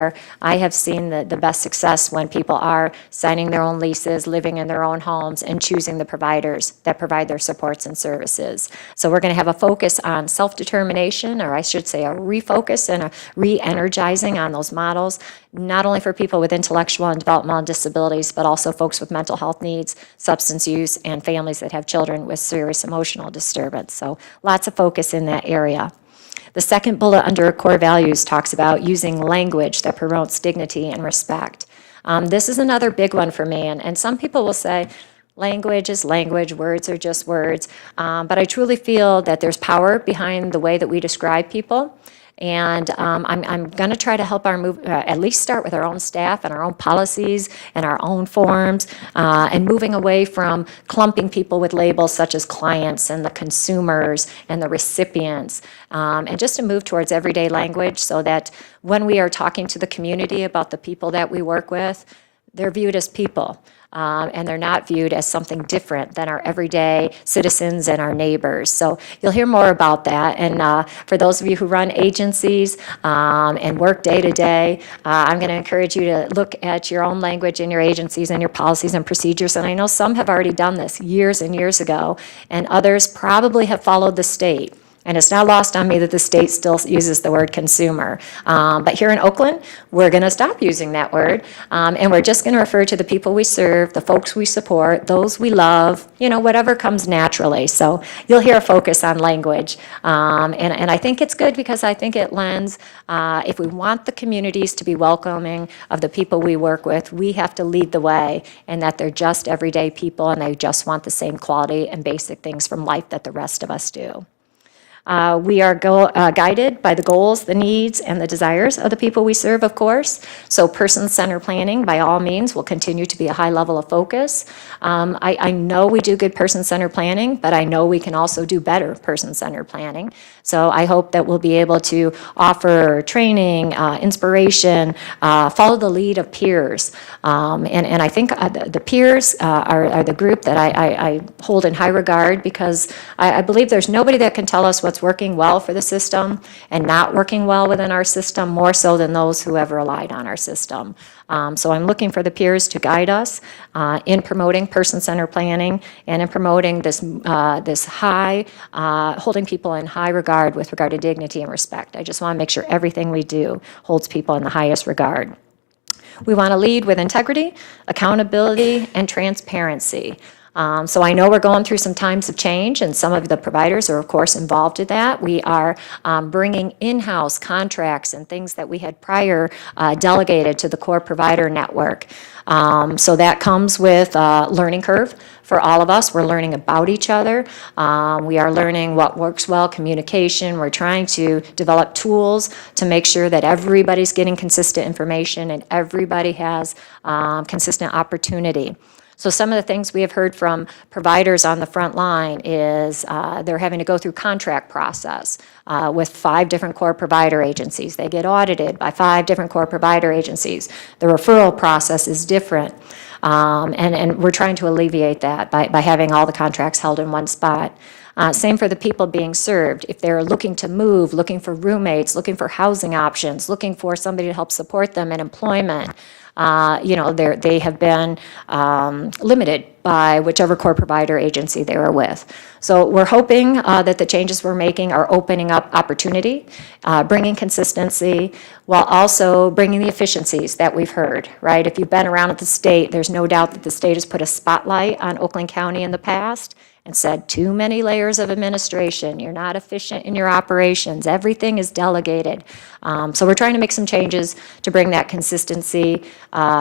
I have seen the best success when people are signing their own leases, living in their own homes, and choosing the providers that provide their supports and services. So we're going to have a focus on self-determination, or I should say a refocus and a re-energizing on those models, not only for people with intellectual and developmental disabilities, but also folks with mental health needs, substance use, and families that have children with serious emotional disturbance. So lots of focus in that area. The second bullet under core values talks about using language that promotes dignity and respect. This is another big one for me, and some people will say, language is language, words are just words, but I truly feel that there's power behind the way that we describe people. And I'm going to try to help at least start with our own staff and our own policies and our own forms, and moving away from clumping people with labels such as clients and the consumers and the recipients, and just to move towards everyday language so that when we are talking to the community about the people that we work with, they're viewed as people. And they're not viewed as something different than our everyday citizens and our neighbors. So you'll hear more about that. And for those of you who run agencies and work day to day, I'm going to encourage you to look at your own language in your agencies and your policies and procedures. And I know some have already done this years and years ago, and others probably have followed the state. And it's not lost on me that the state still uses the word consumer. But here in Oakland, we're going to stop using that word. And we're just going to refer to the people we serve, the folks we support, those we love, whatever comes naturally. So you'll hear a focus on language. And I think it's good because I think it lends, if we want the communities to be welcoming of the people we work with, we have to lead the way, and that they're just everyday people and they just want the same quality and basic things from life that the rest of us do. We are guided by the goals, the needs, and the desires of the people we serve, of course. So person-centered planning, by all means, will continue to be a high level of focus. I know we do good person-centered planning, but I know we can also do better person-centered planning. So I hope that we'll be able to offer training, inspiration, follow the lead of peers. And I think the peers are the group that I hold in high regard, because I believe there's nobody that can tell us what's working well for the system and not working well within our system, more so than those who have relied on our system. So I'm looking for the peers to guide us in promoting person-centered planning and in promoting this high, holding people in high regard with regard to dignity and respect. I just want to make sure everything we do holds people in the highest regard. We want to lead with integrity, accountability, and transparency. So I know we're going through some times of change, and some of the providers are, of course, involved in that. We are bringing in-house contracts and things that we had prior delegated to the core provider network. So that comes with a learning curve for all of us. We're learning about each other. We are learning what works well, communication. We're trying to develop tools to make sure that everybody's getting consistent information and everybody has consistent opportunity. So some of the things we have heard from providers on the front line is they're having to go through contract process with 5 different core provider agencies. They get audited by 5 different core provider agencies. The referral process is different. And we're trying to alleviate that by having all the contracts held in one spot. Same for the people being served. If they're looking to move, looking for roommates, looking for housing options, looking for somebody to help support them in employment, they have been limited by whichever core provider agency they were with. So we're hoping that the changes we're making are opening up opportunity, bringing consistency, while also bringing the efficiencies that we've heard, right? If you've been around at the state, there's no doubt that the state has put a spotlight on Oakland County in the past and said too many layers of administration, you're not efficient in your operations, everything is delegated. So we're trying to make some changes to bring that consistency,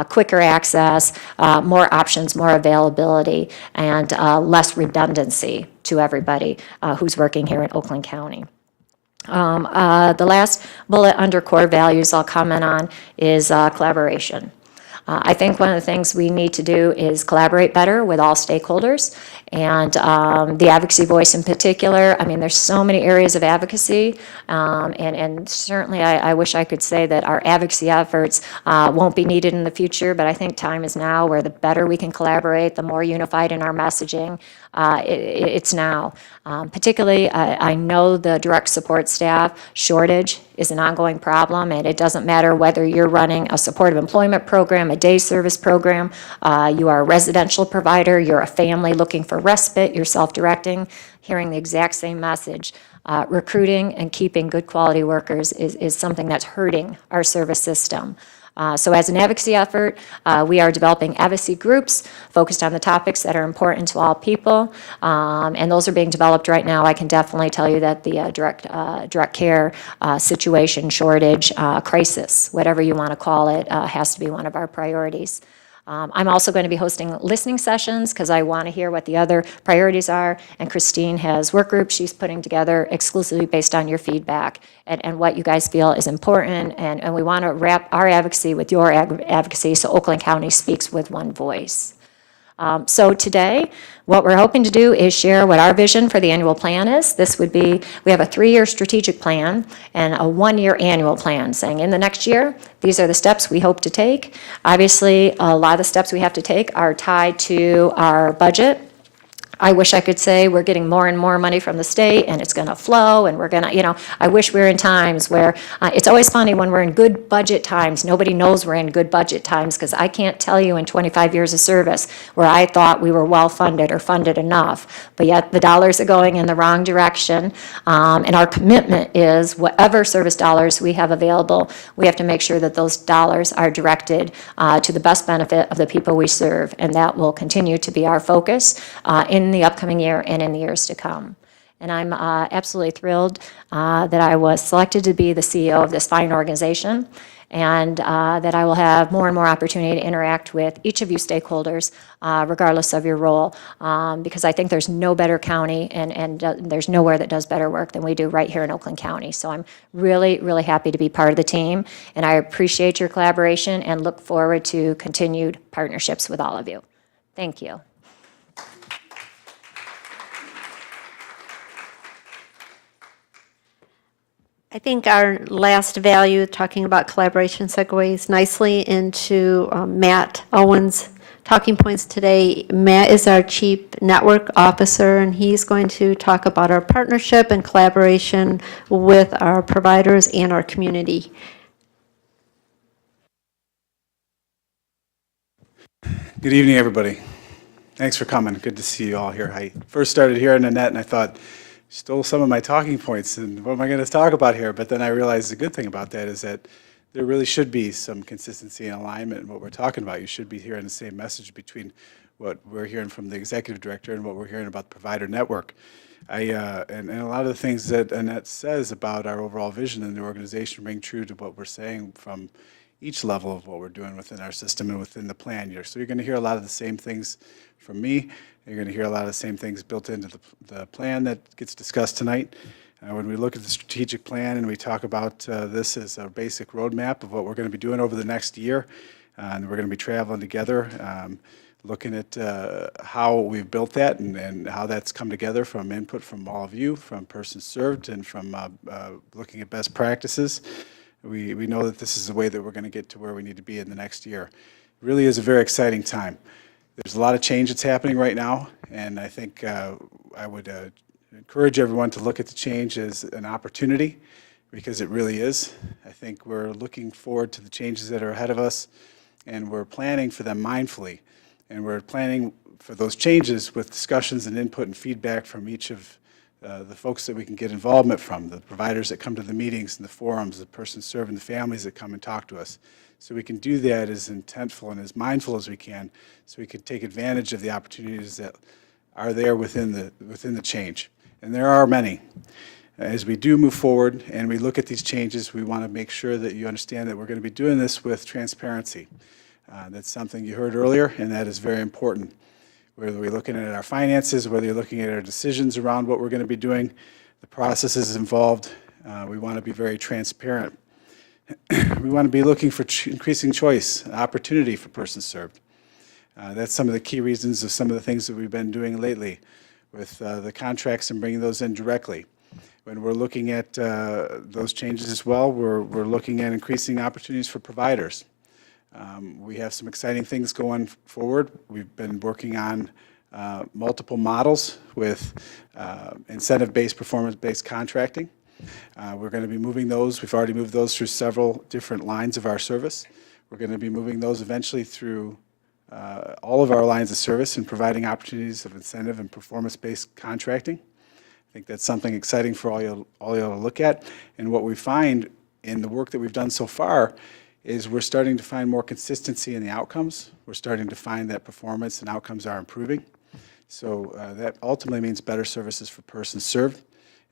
quicker access, more options, more availability, and less redundancy to everybody who's working here in Oakland County. The last bullet under core values I'll comment on is collaboration. I think one of the things we need to do is collaborate better with all stakeholders And the advocacy voice in particular, I mean, there's so many areas of advocacy, and certainly I wish I could say that our advocacy efforts won't be needed in the future, but I think time is now where the better we can collaborate, the more unified in our messaging, it's now. Particularly, I know the direct support staff shortage is an ongoing problem, and it doesn't matter whether you're running a supportive employment program, a day service program, you are a residential provider, you're a family looking for respite, you're self-directing, hearing the exact same message. Recruiting and keeping good quality workers is something that's hurting our service system. So as an advocacy effort, we are developing advocacy groups focused on the topics that are important to all people, and those are being developed right now. I can definitely tell you that the direct care situation, shortage, crisis, whatever you want to call it, has to be one of our priorities. I'm also going to be hosting listening sessions because I want to hear what the other priorities are. And Christine has work groups she's putting together exclusively based on your feedback and what you guys feel is important. And we want to wrap our advocacy with your advocacy so Oakland County speaks with one voice. So today, what we're hoping to do is share what our vision for the annual plan is. This would be, we have a 3-year strategic plan and a 1-year annual plan, saying in the next year, these are the steps we hope to take. Obviously, a lot of the steps we have to take are tied to our budget. I wish I could say we're getting more and more money from the state and it's going to flow and we're going to, I wish we were in times where it's always funny when we're in good budget times. Nobody knows we're in good budget times because I can't tell you in 25 years of service where I thought we were well funded or funded enough, but yet the dollars are going in the wrong direction. And our commitment is whatever service dollars we have available, we have to make sure that those dollars are directed to the best benefit of the people we serve, and that will continue to be our focus in the upcoming year and in the years to come. And I'm absolutely thrilled that I was selected to be the CEO of this fine organization, and that I will have more and more opportunity to interact with each of you stakeholders, regardless of your role, because I think there's no better county and there's nowhere that does better work than we do right here in Oakland County. So I'm really, really happy to be part of the team, and I appreciate your collaboration and look forward to continued partnerships with all of you. Thank you. I think our last value, talking about collaboration, segues nicely into Matt Owen's talking points today. Matt is our Chief Network Officer, and he's going to talk about our partnership and collaboration with our providers and our community. Good evening, everybody. Thanks for coming. Good to see you all here. I first started here on the net, and I thought, stole some of my talking points, and what am I going to talk about here? But then I realized the good thing about that is that there really should be some consistency and alignment in what we're talking about. You should be hearing the same message between what we're hearing from the executive director and what we're hearing about the provider network. And a lot of the things that Annette says about our overall vision in the organization ring true to what we're saying from each level of what we're doing within our system and within the plan year. So you're going to hear a lot of the same things from me. You're going to hear a lot of the same things built into the plan that gets discussed tonight. When we look at the strategic plan and we talk about this as a basic roadmap of what we're going to be doing over the next year, and we're going to be traveling together, looking at how we've built that and how that's come together from input from all of you, from persons served, and from looking at best practices. We know that this is the way that we're going to get to where we need to be in the next year. It really is a very exciting time. There's a lot of change that's happening right now, and I think I would encourage everyone to look at the change as an opportunity, because it really is. I think we're looking forward to the changes that are ahead of us, and we're planning for them mindfully, and we're planning for those changes with discussions and input and feedback from each of the folks that we can get involvement from, the providers that come to the meetings and the forums, the persons serving, the families that come and talk to us. So we can do that as intentful and as mindful as we can, so we can take advantage of the opportunities that are there within the change. And there are many. As we do move forward and we look at these changes, we want to make sure that you understand that we're going to be doing this with transparency. That's something you heard earlier, and that is very important. Whether we're looking at our finances, whether you're looking at our decisions around what we're going to be doing, the processes involved, we want to be very transparent. We want to be looking for increasing choice, opportunity for persons served. That's some of the key reasons of some of the things that we've been doing lately with the contracts and bringing those in directly. When we're looking at those changes as well, we're looking at increasing opportunities for providers. We have some exciting things going forward. We've been working on multiple models with incentive-based, performance-based contracting. We're going to be moving those. We've already moved those through several different lines of our service. We're going to be moving those eventually through all of our lines of service and providing opportunities of incentive and performance-based contracting. I think that's something exciting for all y'all to look at. And what we find in the work that we've done so far is we're starting to find more consistency in the outcomes. We're starting to find that performance and outcomes are improving. So that ultimately means better services for persons served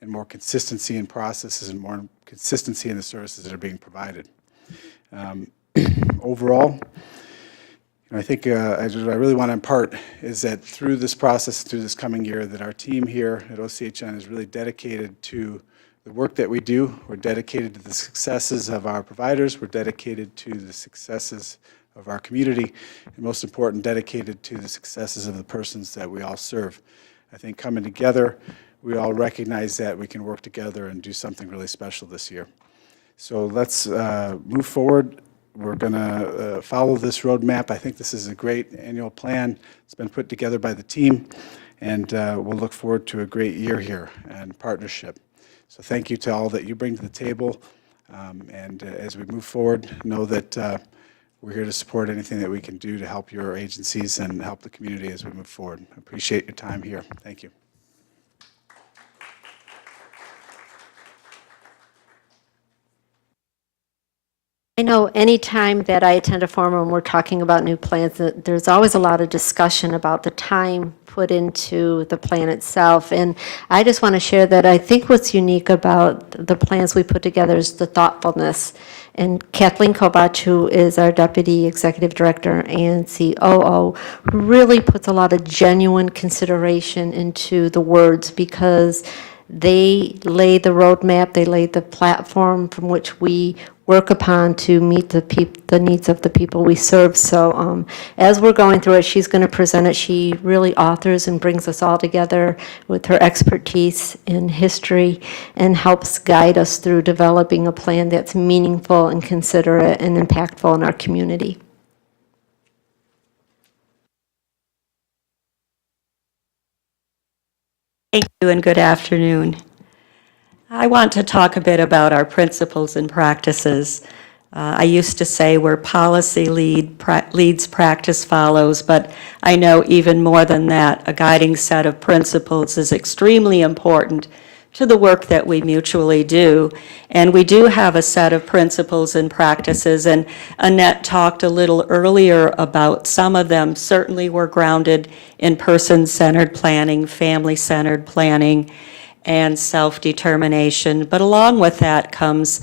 and more consistency in processes and more consistency in the services that are being provided. Overall, I think what I really want to impart is that through this process, through this coming year, that our team here at OCHN is really dedicated to the work that we do. We're dedicated to the successes of our providers. We're dedicated to the successes of our community, and most important, dedicated to the successes of the persons that we all serve. I think coming together, we all recognize that we can work together and do something really special this year. So let's move forward. We're going to follow this roadmap. I think this is a great annual plan. It's been put together by the team, and we'll look forward to a great year here and partnership. So thank you to all that you bring to the table. And as we move forward, know that we're here to support anything that we can do to help your agencies and help the community as we move forward. I appreciate your time here. Thank you. I know anytime that I attend a forum and we're talking about new plans, there's always a lot of discussion about the time put into the plan itself. And I just want to share that I think what's unique about the plans we put together is the thoughtfulness. And Kathleen Kobach, who is our Deputy Executive Director and COO, really puts a lot of genuine consideration into the words, because they lay the roadmap, they lay the platform from which we work upon to meet the needs of the people we serve. So as we're going through it, she's going to present it. She really authors and brings us all together with her expertise in history and helps guide us through developing a plan that's meaningful and considerate and impactful in our community. Thank you and good afternoon. I want to talk a bit about our principles and practices. I used to say where policy leads, practice follows, but I know even more than that, a guiding set of principles is extremely important to the work that we mutually do. And we do have a set of principles and practices, and Annette talked a little earlier about some of them. Certainly we're grounded in person-centered planning, family-centered planning, and self-determination. But along with that comes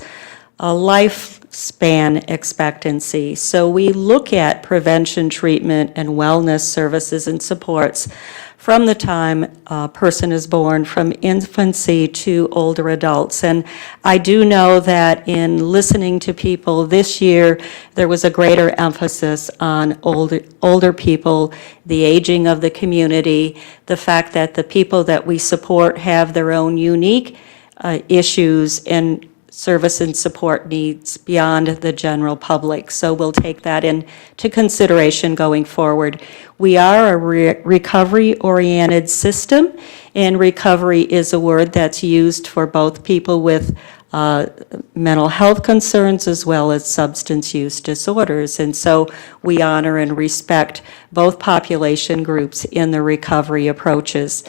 a lifespan expectancy. So we look at prevention, treatment, and wellness services and supports from the time a person is born, from infancy to older adults. And I do know that in listening to people this year, there was a greater emphasis on older people, the aging of the community, the fact that the people that we support have their own unique issues and service and support needs beyond the general public. So we'll take that into consideration going forward. We are a recovery-oriented system, and recovery is a word that's used for both people with mental health concerns as well as substance use disorders. And so we honor and respect both population groups in the recovery approaches.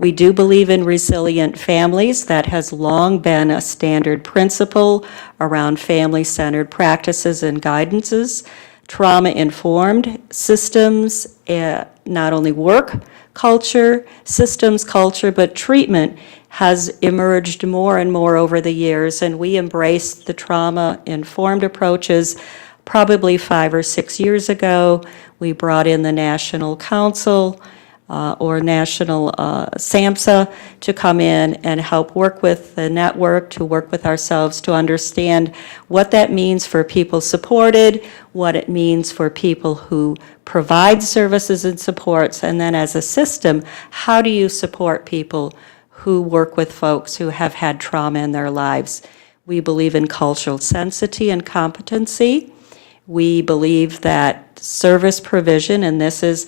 We do believe in resilient families. That has long been a standard principle around family-centered practices and guidances. Trauma-informed systems, not only work culture, systems culture, but treatment has emerged more and more over the years, and we embraced the trauma-informed approaches probably 5 or 6 years ago. We brought in the National Council or national SAMHSA to come in and help work with the network, to work with ourselves to understand what that means for people supported, what it means for people who provide services and supports, and then as a system, how do you support people who work with folks who have had trauma in their lives? We believe in cultural sensitivity and competency. We believe that service provision, and this is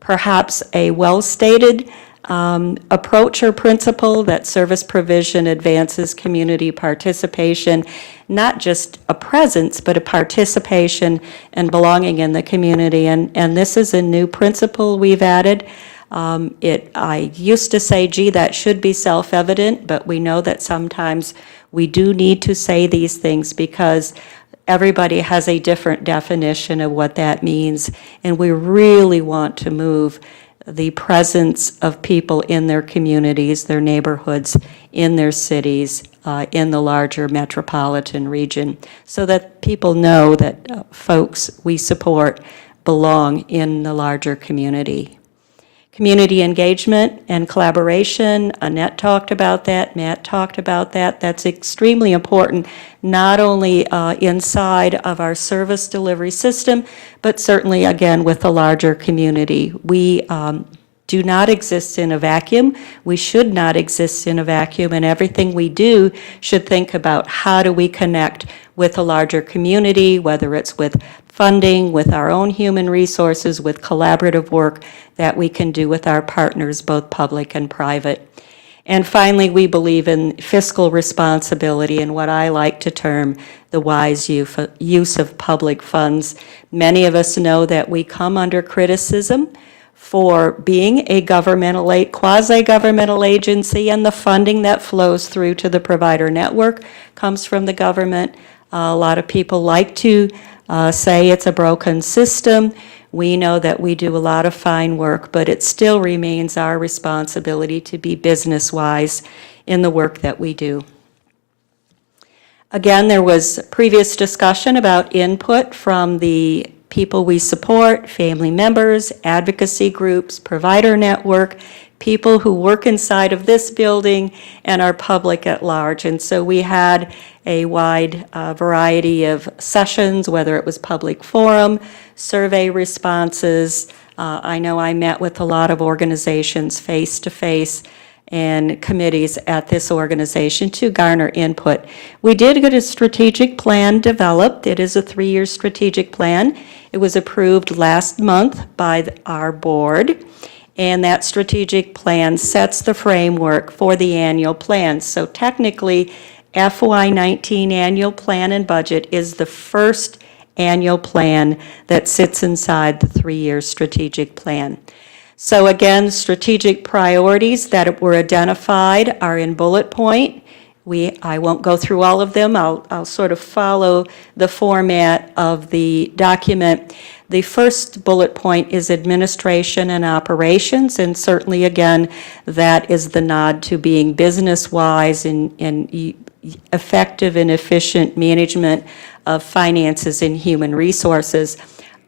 perhaps a well-stated approach or principle, that service provision advances community participation, not just a presence, but a participation and belonging in the community. And this is a new principle we've added. I used to say, gee, that should be self-evident, but we know that sometimes we do need to say these things because everybody has a different definition of what that means, and we really want to move the presence of people in their communities, their neighborhoods, in their cities, in the larger metropolitan region, so that people know that folks we support belong in the larger community. Community engagement and collaboration, Annette talked about that, Matt talked about that. That's extremely important, not only inside of our service delivery system, but certainly, again, with the larger community. We do not exist in a vacuum. We should not exist in a vacuum, and everything we do should think about how do we connect with a larger community, whether it's with funding, with our own human resources, with collaborative work that we can do with our partners, both public and private. And finally, we believe in fiscal responsibility and what I like to term the wise use of public funds. Many of us know that we come under criticism for being a quasi-governmental agency, and the funding that flows through to the provider network comes from the government. A lot of people like to say it's a broken system. We know that we do a lot of fine work, but it still remains our responsibility to be business-wise in the work that we do. Again, there was previous discussion about input from the people we support, family members, advocacy groups, provider network, people who work inside of this building, and our public at large. And so we had a wide variety of sessions, whether it was public forum, survey responses. I know I met with a lot of organizations face-to-face and committees at this organization to garner input. We did get a strategic plan developed. It is a 3-year strategic plan. It was approved last month by our board, and that strategic plan sets the framework for the annual plan. So technically, FY19 annual plan and budget is the first annual plan that sits inside the 3-year strategic plan. So again, strategic priorities that were identified are in bullet point. I won't go through all of them. I'll sort of follow the format of the document. The first bullet point is administration and operations, and certainly, again, that is the nod to being business-wise and effective and efficient management of finances and human resources.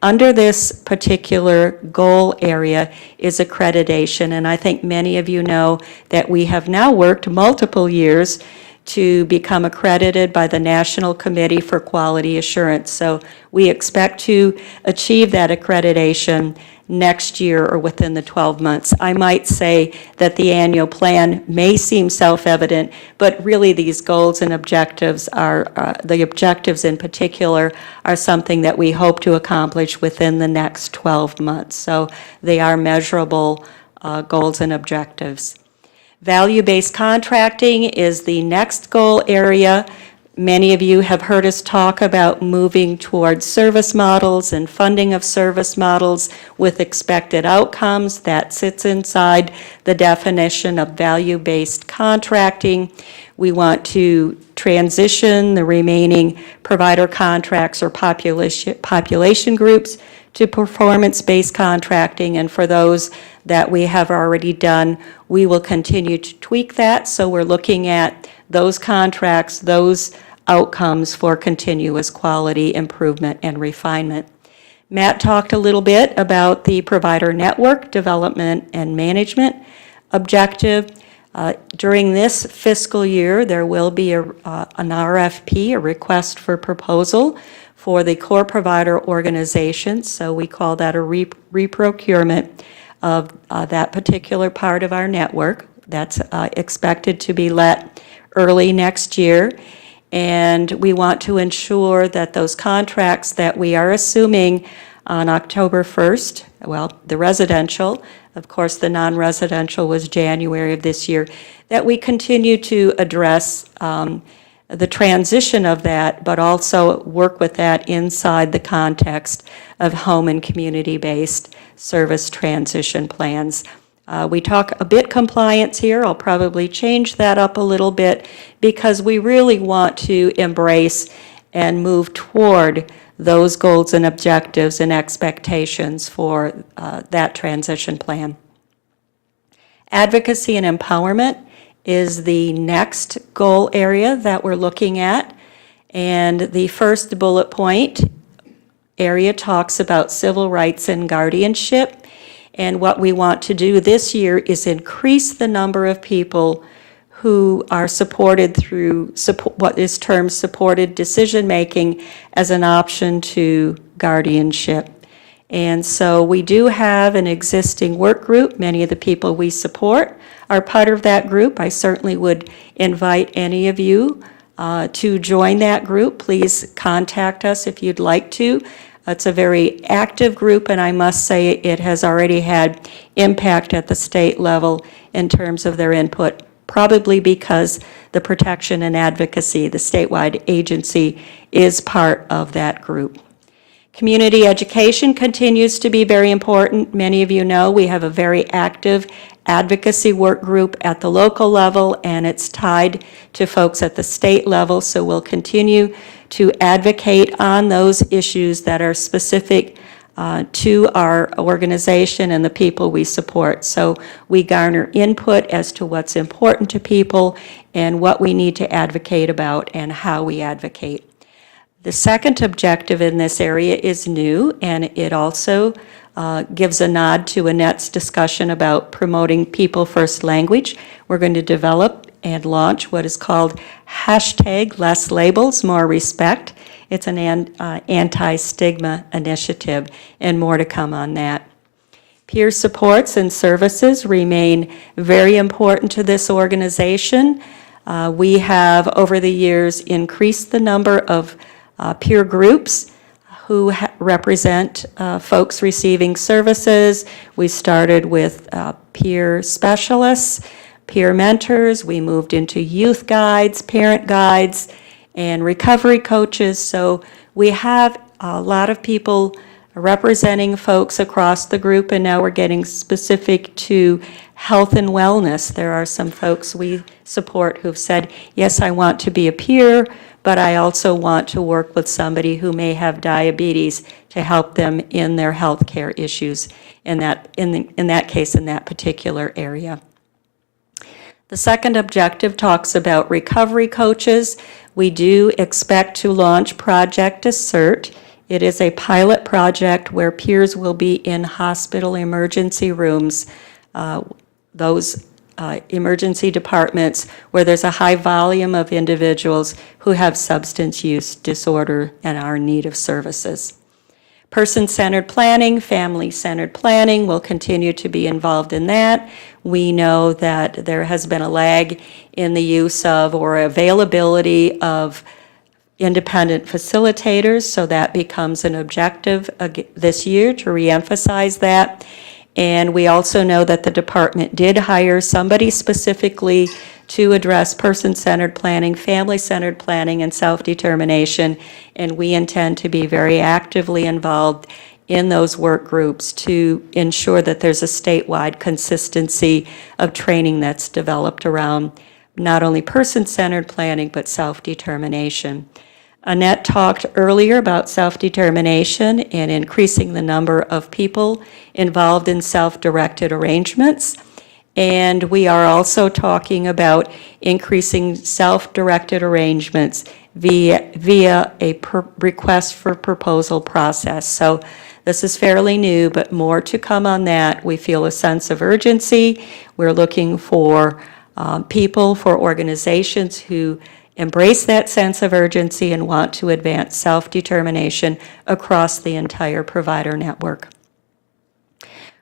Under this particular goal area is accreditation, and I think many of you know that we have now worked multiple years to become accredited by the National Committee for Quality Assurance. So we expect to achieve that accreditation next year or within the 12 months. I might say that the annual plan may seem self-evident, but really these goals and objectives are, the objectives in particular, are something that we hope to accomplish within the next 12 months. So they are measurable goals and objectives. Value-based contracting is the next goal area. Many of you have heard us talk about moving towards service models and funding of service models with expected outcomes. That sits inside the definition of value-based contracting. We want to transition the remaining provider contracts or population groups to performance-based contracting, and for those that we have already done, we will continue to tweak that. So we're looking at those contracts, those outcomes for continuous quality improvement and refinement. Matt talked a little bit about the provider network development and management objective. During this fiscal year, there will be an RFP, a request for proposal, for the core provider organization. So we call that a reprocurement of that particular part of our network. That's expected to be let early next year. And we want to ensure that those contracts that we are assuming on October 1st, well, the residential, of course, the non-residential was January of this year, that we continue to address the transition of that, but also work with that inside the context of home and community-based service transition plans. We talk a bit compliance here. I'll probably change that up a little bit because we really want to embrace and move toward those goals and objectives and expectations for that transition plan. Advocacy and empowerment is the next goal area that we're looking at. And the first bullet point area talks about civil rights and guardianship. And what we want to do this year is increase the number of people who are supported through what is termed supported decision-making as an option to guardianship. And so we do have an existing work group. Many of the people we support are part of that group. I certainly would invite any of you to join that group. Please contact us if you'd like to. It's a very active group, and I must say it has already had impact at the state level in terms of their input, probably because the Protection and Advocacy, the statewide agency, is part of that group. Community education continues to be very important. Many of you know we have a very active advocacy work group at the local level, and it's tied to folks at the state level, so we'll continue to advocate on those issues that are specific to our organization and the people we support. So we garner input as to what's important to people and what we need to advocate about and how we advocate. The second objective in this area is new, and it also gives a nod to Annette's discussion about promoting people first language. We're going to develop and launch what is called hashtag Less Labels, More Respect. It's an anti-stigma initiative, and more to come on that. Peer supports and services remain very important to this organization. We have, over the years, increased the number of peer groups who represent folks receiving services. We started with peer specialists, peer mentors. We moved into youth guides, parent guides, and recovery coaches. So we have a lot of people representing folks across the group, and now we're getting specific to health and wellness. There are some folks we support who've said, yes, I want to be a peer, but I also want to work with somebody who may have diabetes to help them in their health care issues in that case, in that particular area. The second objective talks about recovery coaches. We do expect to launch Project Assert. It is a pilot project where peers will be in hospital emergency rooms, those emergency departments where there's a high volume of individuals who have substance use disorder and are in need of services. Person-centered planning, family-centered planning will continue to be involved in that. We know that there has been a lag in the use of or availability of independent facilitators, so that becomes an objective this year to reemphasize that. And we also know that the department did hire somebody specifically to address person-centered planning, family-centered planning, and self-determination, and we intend to be very actively involved in those work groups to ensure that there's a statewide consistency of training that's developed around not only person-centered planning, but self-determination. Annette talked earlier about self-determination and increasing the number of people involved in self-directed arrangements. And we are also talking about increasing self-directed arrangements via a request for proposal process. So this is fairly new, but more to come on that. We feel a sense of urgency. We're looking for people, for organizations who embrace that sense of urgency and want to advance self-determination across the entire provider network.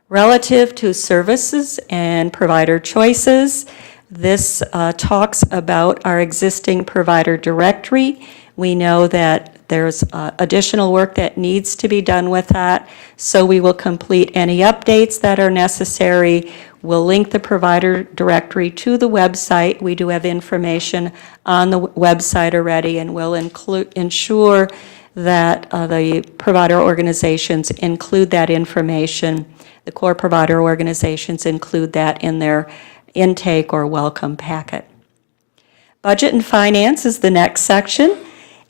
Relative to services and provider choices, this talks about our existing provider directory. We know that there's additional work that needs to be done with that, so we will complete any updates that are necessary. We'll link the provider directory to the website. We do have information on the website already, and we'll ensure that the provider organizations include that information. The core provider organizations include that in their intake or welcome packet. Budget and finance is the next section,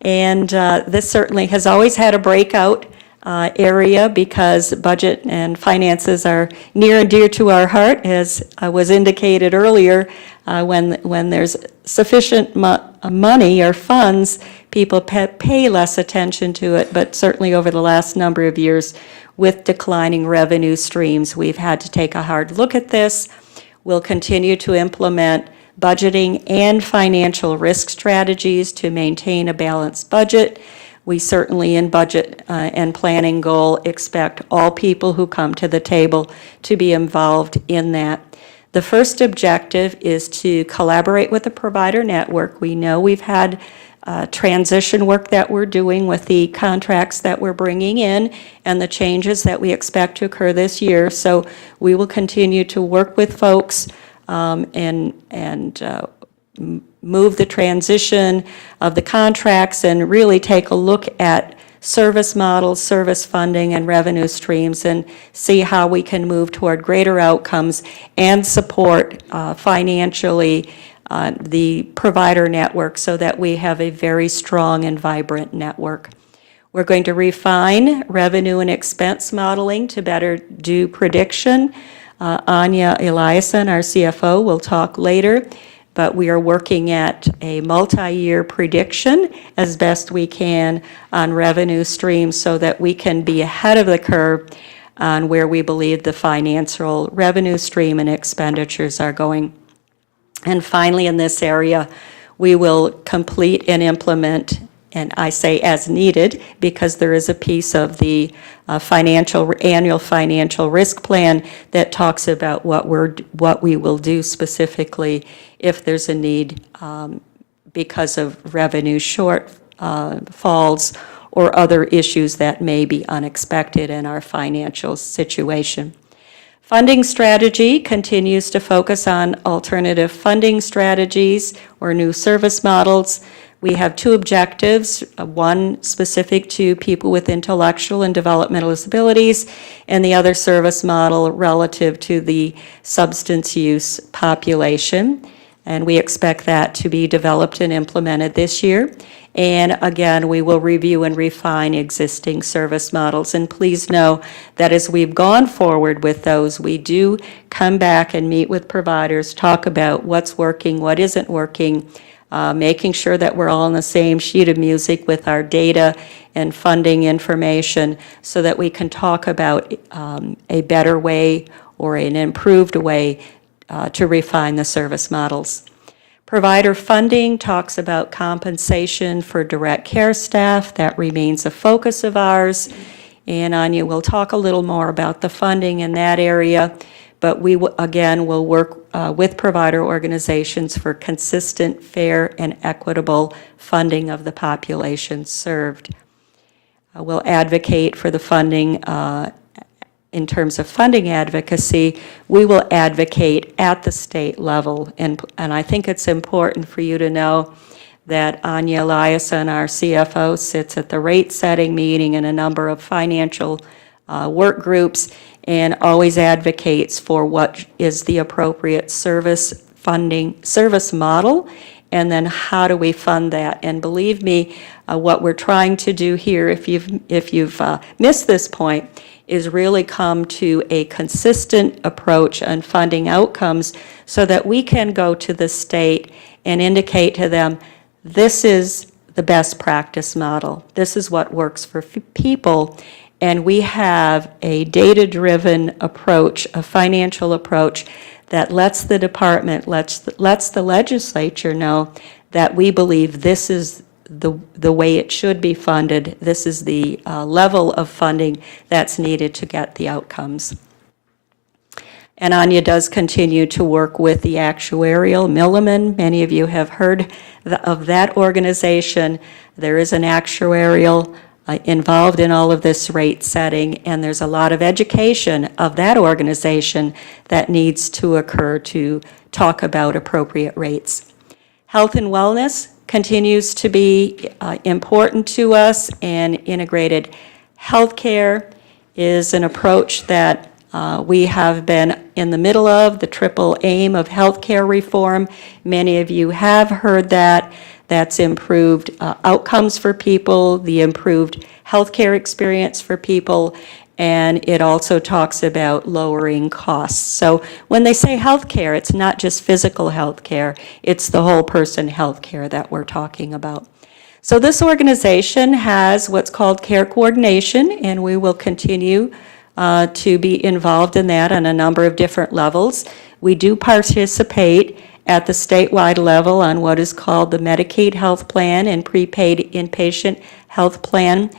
and this certainly has always had a breakout area because budget and finances are near and dear to our heart, as was indicated earlier. When there's sufficient money or funds, people pay less attention to it, but certainly over the last number of years, with declining revenue streams, we've had to take a hard look at this. We'll continue to implement budgeting and financial risk strategies to maintain a balanced budget. We certainly, in budget and planning goal, expect all people who come to the table to be involved in that. The first objective is to collaborate with the provider network. We know we've had transition work that we're doing with the contracts that we're bringing in and the changes that we expect to occur this year. So we will continue to work with folks and move the transition of the contracts and really take a look at service models, service funding, and revenue streams, and see how we can move toward greater outcomes and support financially the provider network so that we have a very strong and vibrant network. We're going to refine revenue and expense modeling to better do prediction. Anya Eliason, our CFO, will talk later, but we are working at a multi-year prediction as best we can on revenue streams so that we can be ahead of the curve on where we believe the financial revenue stream and expenditures are going. And finally, in this area, we will complete and implement, and I say as needed, because there is a piece of the annual financial risk plan that talks about what we will do specifically if there's a need because of revenue shortfalls or other issues that may be unexpected in our financial situation. Funding strategy continues to focus on alternative funding strategies or new service models. We have two objectives, one specific to people with intellectual and developmental disabilities, and the other service model relative to the substance use population. And we expect that to be developed and implemented this year. And again, we will review and refine existing service models. And please know that as we've gone forward with those, we do come back and meet with providers, talk about what's working, what isn't working, making sure that we're all on the same sheet of music with our data and funding information so that we can talk about a better way or an improved way to refine the service models. Provider funding talks about compensation for direct care staff. That remains a focus of ours. And Anya will talk a little more about the funding in that area. But we, again, will work with provider organizations for consistent, fair, and equitable funding of the population served. We'll advocate for the funding in terms of funding advocacy. We will advocate at the state level. And I think it's important for you to know that Anya Eliason, our CFO, sits at the rate-setting meeting and a number of financial work groups and always advocates for what is the appropriate service model, and then how do we fund that. And believe me, what we're trying to do here, if you've missed this point, is really come to a consistent approach on funding outcomes so that we can go to the state and indicate to them, this is the best practice model. This is what works for people, and we have a data-driven approach, a financial approach that lets the department, lets the legislature know that we believe this is the way it should be funded. This is the level of funding that's needed to get the outcomes. And Anya does continue to work with the actuarial, Milliman. Many of you have heard of that organization. There is an actuarial involved in all of this rate setting, and there's a lot of education of that organization that needs to occur to talk about appropriate rates. Health and wellness continues to be important to us, and integrated healthcare is an approach that we have been in the middle of, the triple aim of healthcare reform. Many of you have heard that. That's improved outcomes for people, the improved healthcare experience for people, and it also talks about lowering costs. So when they say healthcare, it's not just physical healthcare, it's the whole person healthcare that we're talking about. So this organization has what's called care coordination, and we will continue to be involved in that on a number of different levels. We do participate at the statewide level on what is called the Medicaid Health Plan and Prepaid Inpatient Health Plan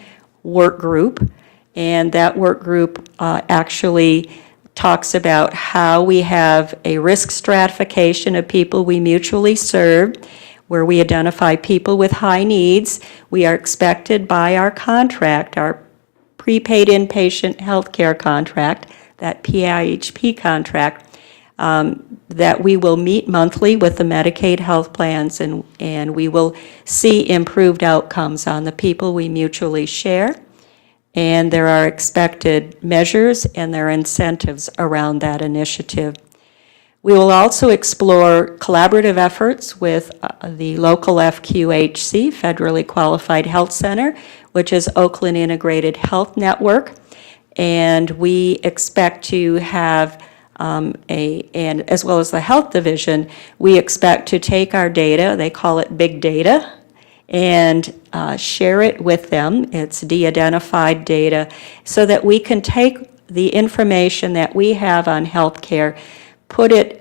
work group. And that work group actually talks about how we have a risk stratification of people we mutually serve, where we identify people with high needs. We are expected by our contract, our prepaid inpatient health care contract, that PIHP contract, that we will meet monthly with the Medicaid health plans, and we will see improved outcomes on the people we mutually share. And there are expected measures and there are incentives around that initiative. We will also explore collaborative efforts with the local FQHC, Federally Qualified Health Center, which is Oakland Integrated Health Network. And we expect to have and as well as the health division, we expect to take our data, they call it big data, and share it with them. It's de-identified data, so that we can take the information that we have on healthcare, put it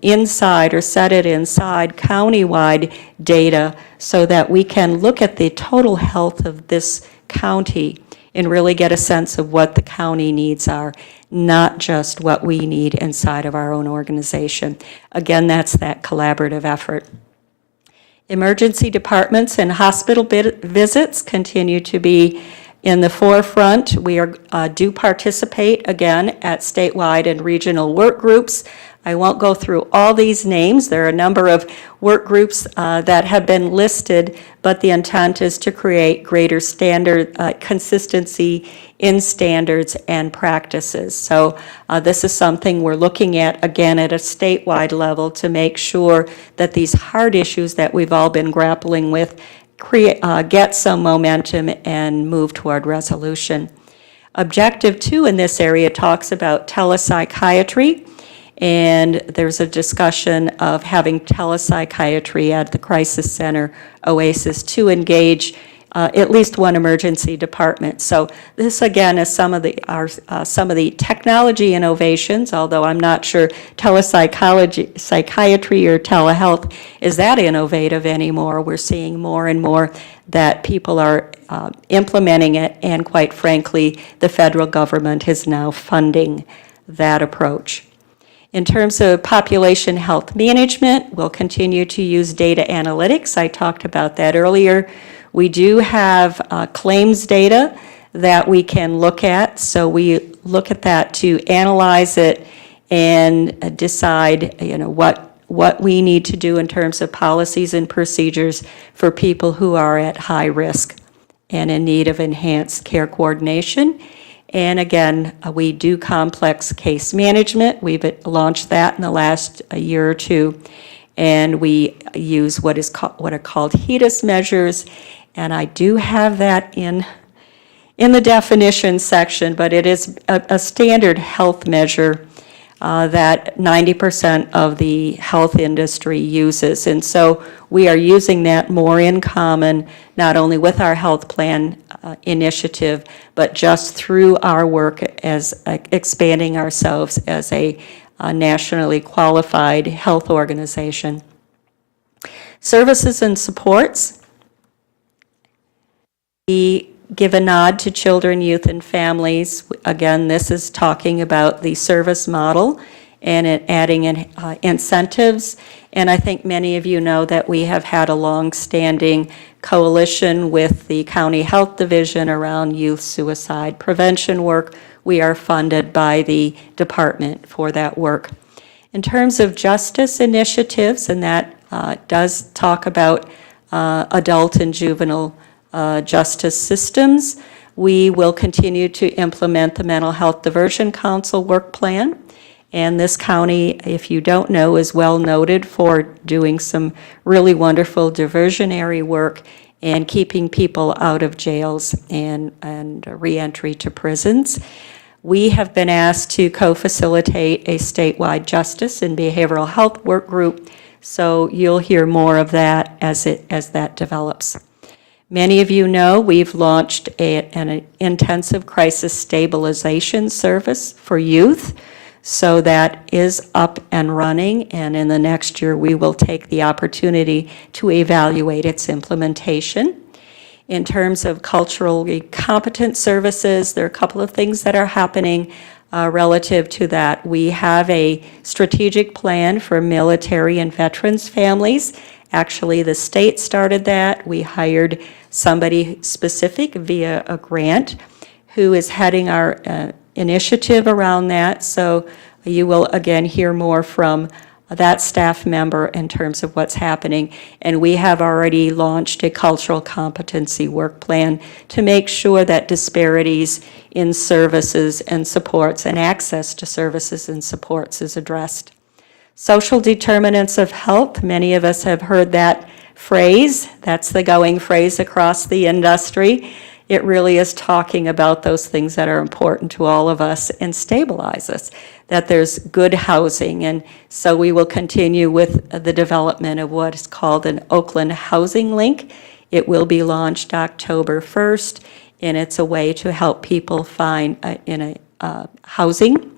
inside or set it inside county-wide data so that we can look at the total health of this county and really get a sense of what the county needs are, not just what we need inside of our own organization. Again, that's that collaborative effort. Emergency departments and hospital visits continue to be in the forefront. We do participate, again, at statewide and regional work groups. I won't go through all these names. There are a number of work groups that have been listed, but the intent is to create greater standard consistency in standards and practices. So this is something we're looking at, again, at a statewide level to make sure that these hard issues that we've all been grappling with get some momentum and move toward resolution. Objective 2 in this area talks about telepsychiatry, and there's a discussion of having telepsychiatry at the crisis center, OASIS, to engage at least one emergency department. So this, again, is some of the technology innovations, although I'm not sure psychiatry or telehealth is that innovative anymore. We're seeing more and more that people are implementing it, and quite frankly, the federal government is now funding that approach. In terms of population health management, we'll continue to use data analytics. I talked about that earlier. We do have claims data that we can look at, so we look at that to analyze it and decide, what we need to do in terms of policies and procedures for people who are at high risk and in need of enhanced care coordination. And again, we do complex case management. We've launched that in the last year or two, and we use what are called HEDIS measures. And I do have that in the definition section, but it is a standard health measure that 90% of the health industry uses. And so we are using that more in common, not only with our health plan initiative, but just through our work as expanding ourselves as a nationally qualified health organization. Services and supports. We give a nod to children, youth, and families. Again, this is talking about the service model and adding in incentives. And I think many of you know that we have had a long-standing coalition with the County Health Division around youth suicide prevention work. We are funded by the department for that work. In terms of justice initiatives, and that does talk about adult and juvenile justice systems, we will continue to implement the Mental Health Diversion Council work plan. And this county, if you don't know, is well noted for doing some really wonderful diversionary work and keeping people out of jails and reentry to prisons. We have been asked to co-facilitate a statewide justice and behavioral health work group, so you'll hear more of that as that develops. Many of you know we've launched an intensive crisis stabilization service for youth, so that is up and running, and in the next year we will take the opportunity to evaluate its implementation. In terms of culturally competent services, there are a couple of things that are happening relative to that. We have a strategic plan for military and veterans families. Actually, the state started that. We hired somebody specific via a grant who is heading our initiative around that. So you will again hear more from that staff member in terms of what's happening. And we have already launched a cultural competency work plan to make sure that disparities in services and supports and access to services and supports is addressed. Social determinants of health, many of us have heard that phrase. That's the going phrase across the industry. It really is talking about those things that are important to all of us and stabilize us, that there's good housing. And so we will continue with the development of what is called an Oakland Housing Link. It will be launched October 1st, and it's a way to help people find housing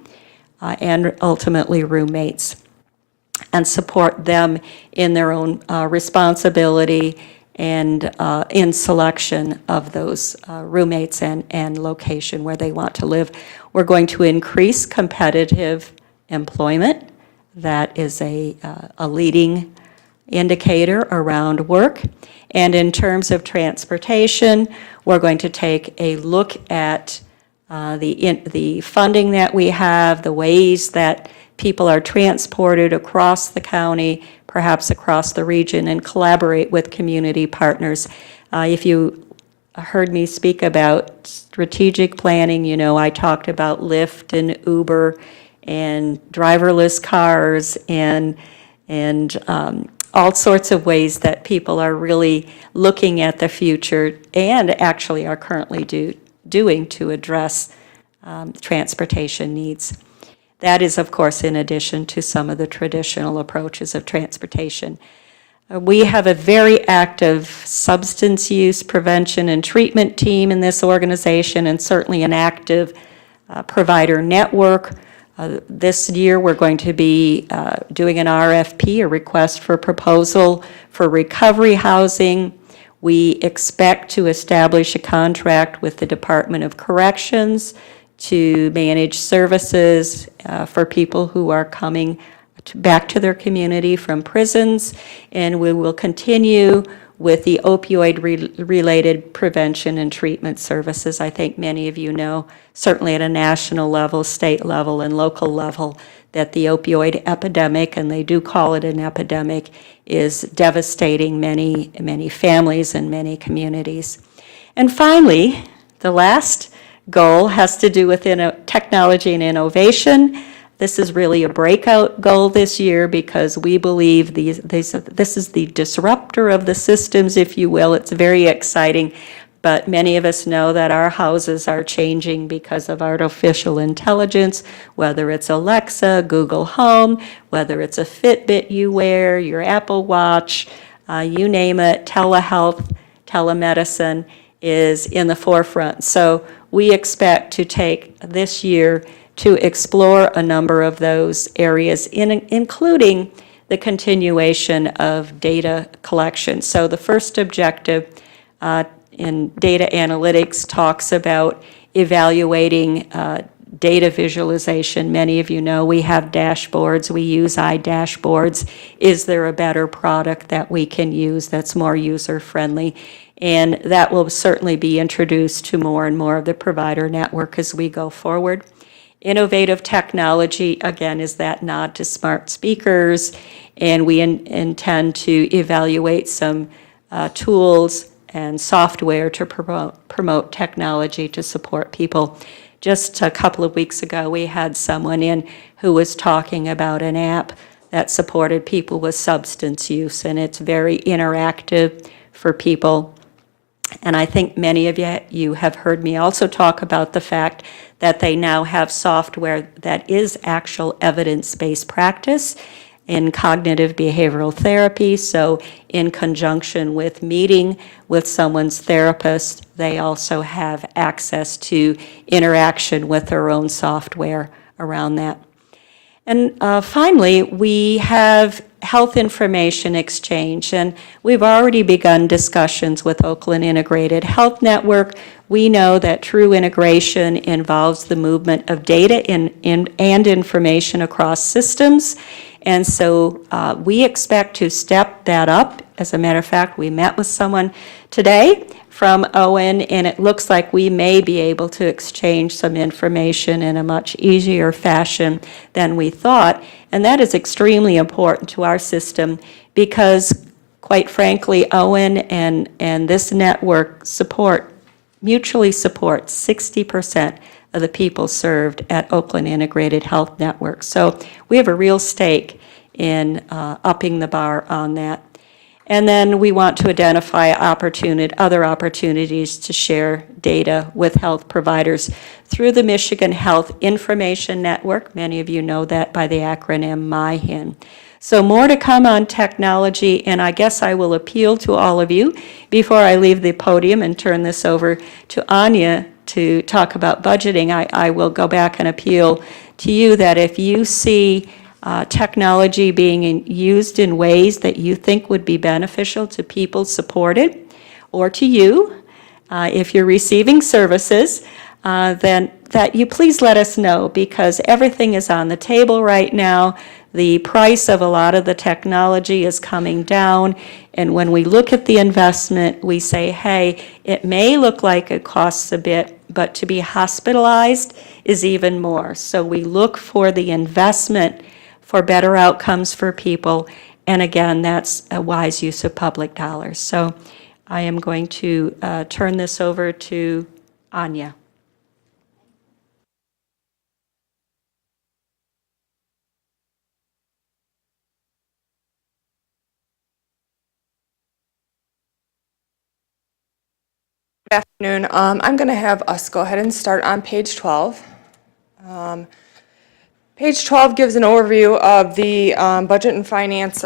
and ultimately roommates, and support them in their own responsibility and in selection of those roommates and location where they want to live. We're going to increase competitive employment. That is a leading indicator around work. And in terms of transportation, we're going to take a look at the funding that we have, the ways that people are transported across the county, perhaps across the region, and collaborate with community partners. If you heard me speak about strategic planning, you know, I talked about Lyft and Uber and driverless cars and all sorts of ways that people are really looking at the future and actually are currently doing to address transportation needs. That is, of course, in addition to some of the traditional approaches of transportation. We have a very active substance use prevention and treatment team in this organization, and certainly an active provider network. This year, we're going to be doing an RFP, a request for proposal, for recovery housing. We expect to establish a contract with the Department of Corrections to manage services for people who are coming back to their community from prisons, and we will continue with the opioid-related prevention and treatment services. I think many of you know, certainly at a national level, state level, and local level, that the opioid epidemic, and they do call it an epidemic, is devastating many, many families and many communities. And finally, the last goal has to do with technology and innovation. This is really a breakout goal this year because we believe this is the disruptor of the systems, if you will. It's very exciting. but many of us know that our houses are changing because of artificial intelligence, whether it's Alexa, Google Home, whether it's a Fitbit you wear, your Apple Watch, you name it, telehealth, telemedicine is in the forefront. So we expect to take this year to explore a number of those areas, including the continuation of data collection. So the first objective in data analytics talks about evaluating data visualization. Many of you know we have dashboards. We use iDashboards. Is there a better product that we can use that's more user-friendly? And that will certainly be introduced to more and more of the provider network as we go forward. Innovative technology, again, is that nod to smart speakers, and we intend to evaluate some tools and software to promote technology to support people. Just a couple of weeks ago, we had someone in who was talking about an app that supported people with substance use, and it's very interactive for people. And I think many of you have heard me also talk about the fact that they now have software that is actual evidence-based practice in cognitive behavioral therapy. So in conjunction with meeting with someone's therapist, they also have access to interaction with their own software around that. And finally, we have health information exchange, and we've already begun discussions with Oakland Integrated Health Network. We know that true integration involves the movement of data and information across systems, and so we expect to step that up. As a matter of fact, we met with someone today from Owen, and it looks like we may be able to exchange some information in a much easier fashion than we thought. And that is extremely important to our system because, quite frankly, Owen and this network mutually support 60% of the people served at Oakland Integrated Health Network. So we have a real stake in upping the bar on that. And then we want to identify other opportunities to share data with health providers through the Michigan Health Information Network. Many of you know that by the acronym MIHIN. So more to come on technology, and I guess I will appeal to all of you before I leave the podium and turn this over to Anya to talk about budgeting. I will go back and appeal to you that if you see technology being used in ways that you think would be beneficial to people supported, or to you, if you're receiving services, then that you please let us know, because everything is on the table right now. The price of a lot of the technology is coming down, and when we look at the investment, we say, hey, it may look like it costs a bit, but to be hospitalized is even more. So we look for the investment for better outcomes for people. And again, that's a wise use of public dollars. So I am going to turn this over to Anya. Good afternoon. I'm going to have us go ahead and start on page 12. Page 12 gives an overview of the budget and finance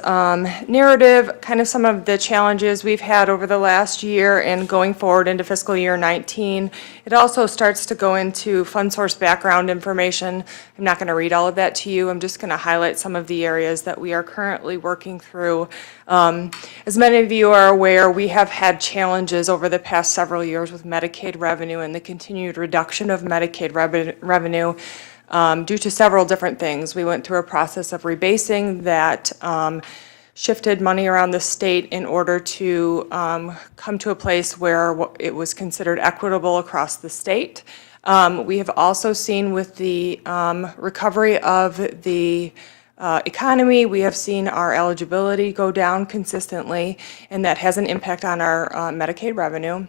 narrative, kind of some of the challenges we've had over the last year and going forward into fiscal year 19. It also starts to go into fund source background information. I'm not going to read all of that to you. I'm just going to highlight some of the areas that we are currently working through. As many of you are aware, we have had challenges over the past several years with Medicaid revenue and the continued reduction of Medicaid revenue. Due to several different things. We went through a process of rebasing that shifted money around the state in order to come to a place where it was considered equitable across the state. We have also seen with the recovery of the economy, we have seen our eligibility go down consistently, and that has an impact on our Medicaid revenue.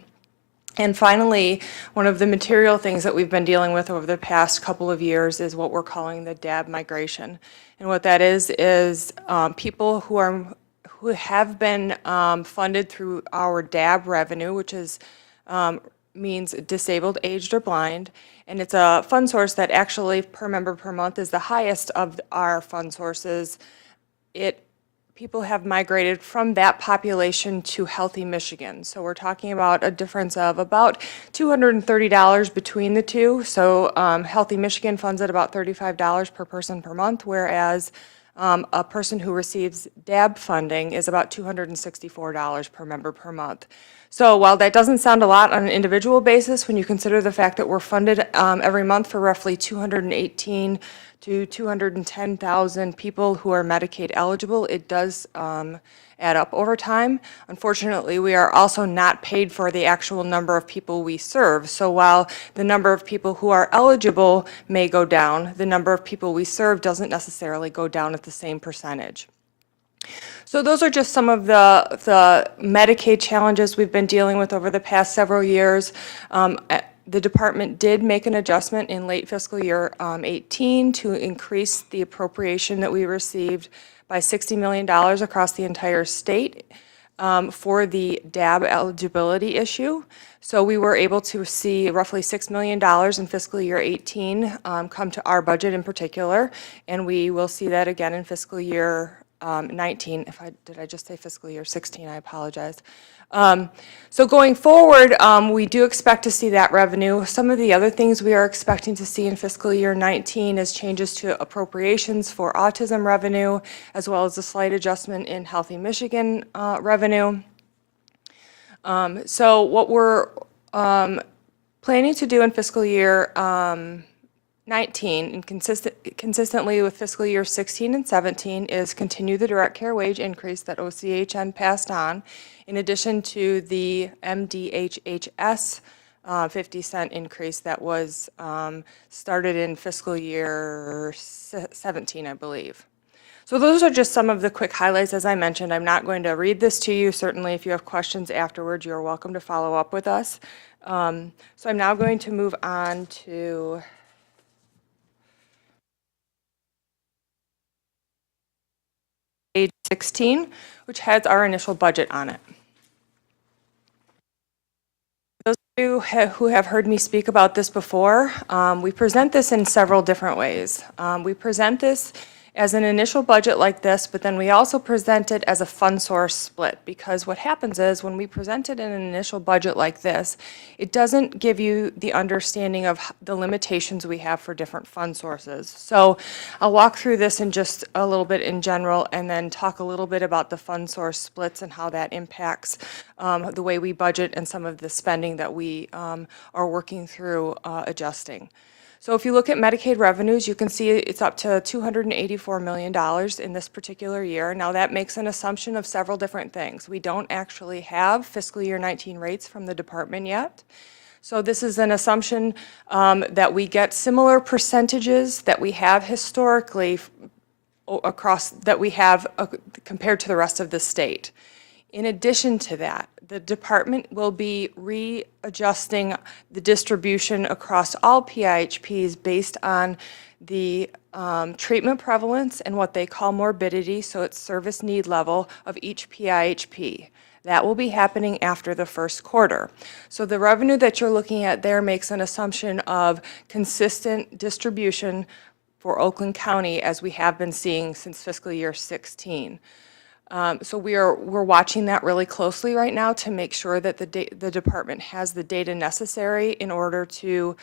And finally, one of the material things that we've been dealing with over the past couple of years is what we're calling the DAB migration. And what that is people who have been funded through our DAB revenue, which is means disabled, aged, or blind, and it's a fund source that actually per member per month is the highest of our fund sources. People have migrated from that population to Healthy Michigan. So we're talking about a difference of about $230 between the two. So Healthy Michigan funds at about $35 per person per month, whereas a person who receives DAB funding is about $264 per member per month. So while that doesn't sound a lot on an individual basis, when you consider the fact that we're funded every month for roughly 218 to 210,000 people who are Medicaid eligible, it does add up over time. Unfortunately, we are also not paid for the actual number of people we serve. So while the number of people who are eligible may go down, the number of people we serve doesn't necessarily go down at the same percentage. So those are just some of the Medicaid challenges we've been dealing with over the past several years. The department did make an adjustment in late fiscal year 18 to increase the appropriation that we received by $60 million across the entire state for the DAB eligibility issue. So we were able to see roughly $6 million in fiscal year 18 come to our budget in particular, and we will see that again in fiscal year 19. Did I just say fiscal year 16? I apologize. So going forward, we do expect to see that revenue. Some of the other things we are expecting to see in fiscal year 19 is changes to appropriations for autism revenue, as well as a slight adjustment in Healthy Michigan revenue. So what we're planning to do in fiscal year 19, and consistently with fiscal year 16 and 17, is continue the direct care wage increase that OCHN passed on, in addition to the MDHHS 50-cent increase that was started in fiscal year 17, I believe. So those are just some of the quick highlights. As I mentioned, I'm not going to read this to you. Certainly, if you have questions afterwards, you're welcome to follow up with us. So I'm now going to move on to page 16, which has our initial budget on it. Those of you who have heard me speak about this before, we present this in several different ways. We present this as an initial budget like this, but then we also present it as a fund source split, because what happens is when we present it in an initial budget like this, it doesn't give you the understanding of the limitations we have for different fund sources. So I'll walk through this in just a little bit in general, and then talk a little bit about the fund source splits and how that impacts the way we budget and some of the spending that we are working through adjusting. So if you look at Medicaid revenues, you can see it's up to $284 million in this particular year. Now that makes an assumption of several different things. We don't actually have fiscal year 19 rates from the department yet. So this is an assumption that we get similar percentages that we have historically compared to the rest of the state. In addition to that, the department will be readjusting the distribution across all PIHPs based on the treatment prevalence and what they call morbidity, so it's service need level of each PIHP. That will be happening after the first quarter. So the revenue that you're looking at there makes an assumption of consistent distribution for Oakland County as we have been seeing since fiscal year 16. So we're watching that really closely right now to make sure that the department has the data necessary in order to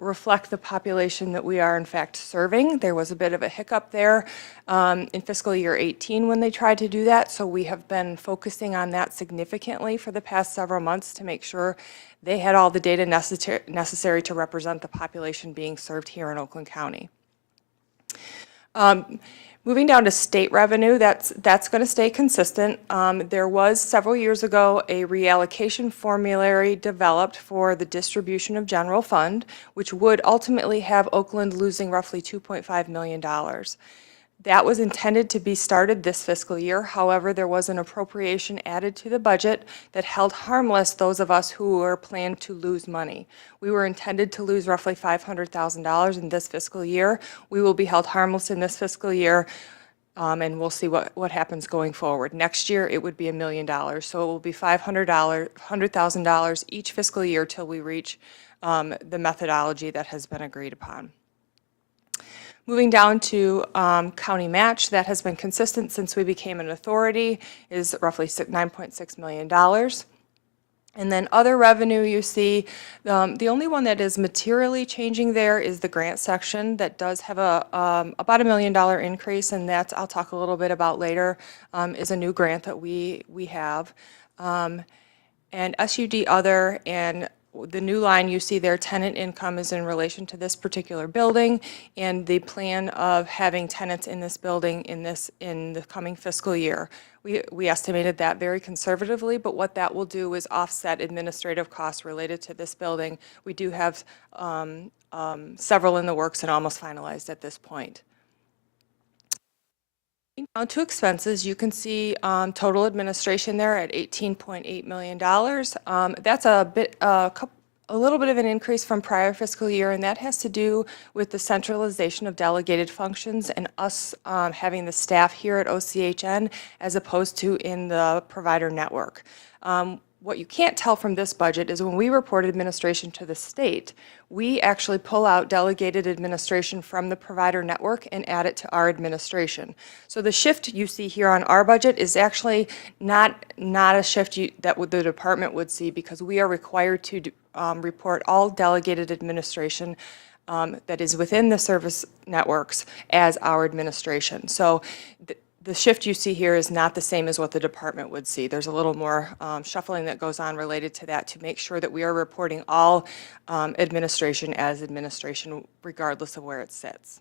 reflect the population that we are in fact serving. There was a bit of a hiccup there in fiscal year 18 when they tried to do that, so we have been focusing on that significantly for the past several months to make sure they had all the data necessary to represent the population being served here in Oakland County. Moving down to state revenue, that's going to stay consistent. There was several years ago a reallocation formulary developed for the distribution of general fund, which would ultimately have Oakland losing roughly $2.5 million. That was intended to be started this fiscal year. However, there was an appropriation added to the budget that held harmless those of us who were planned to lose money. We were intended to lose roughly $500,000 in this fiscal year. We will be held harmless in this fiscal year and we'll see what happens going forward. Next year, it would be $1 million, so it will be $100,000 each fiscal year till we reach the methodology that has been agreed upon. Moving down to county match, that has been consistent since we became an authority, is roughly $9.6 million. And then other revenue, you see, the only one that is materially changing there is the grant section that does have about $1 million increase, and that I'll talk a little bit about later, is a new grant that we have. And SUD other, and the new line you see there, tenant income, is in relation to this particular building and the plan of having tenants in this building in the coming fiscal year. We estimated that very conservatively, but what that will do is offset administrative costs related to this building. We do have several in the works and almost finalized at this point. Down to expenses, you can see total administration there at $18.8 million. That's a little bit of an increase from prior fiscal year, and that has to do with the centralization of delegated functions and us having the staff here at OCHN as opposed to in the provider network. What you can't tell from this budget is when we report administration to the state, we actually pull out delegated administration from the provider network and add it to our administration. So the shift you see here on our budget is actually not a shift that the department would see, because we are required to report all delegated administration that is within the service networks as our administration. So the shift you see here is not the same as what the department would see. There's a little more shuffling that goes on related to that to make sure that we are reporting all administration as administration regardless of where it sits.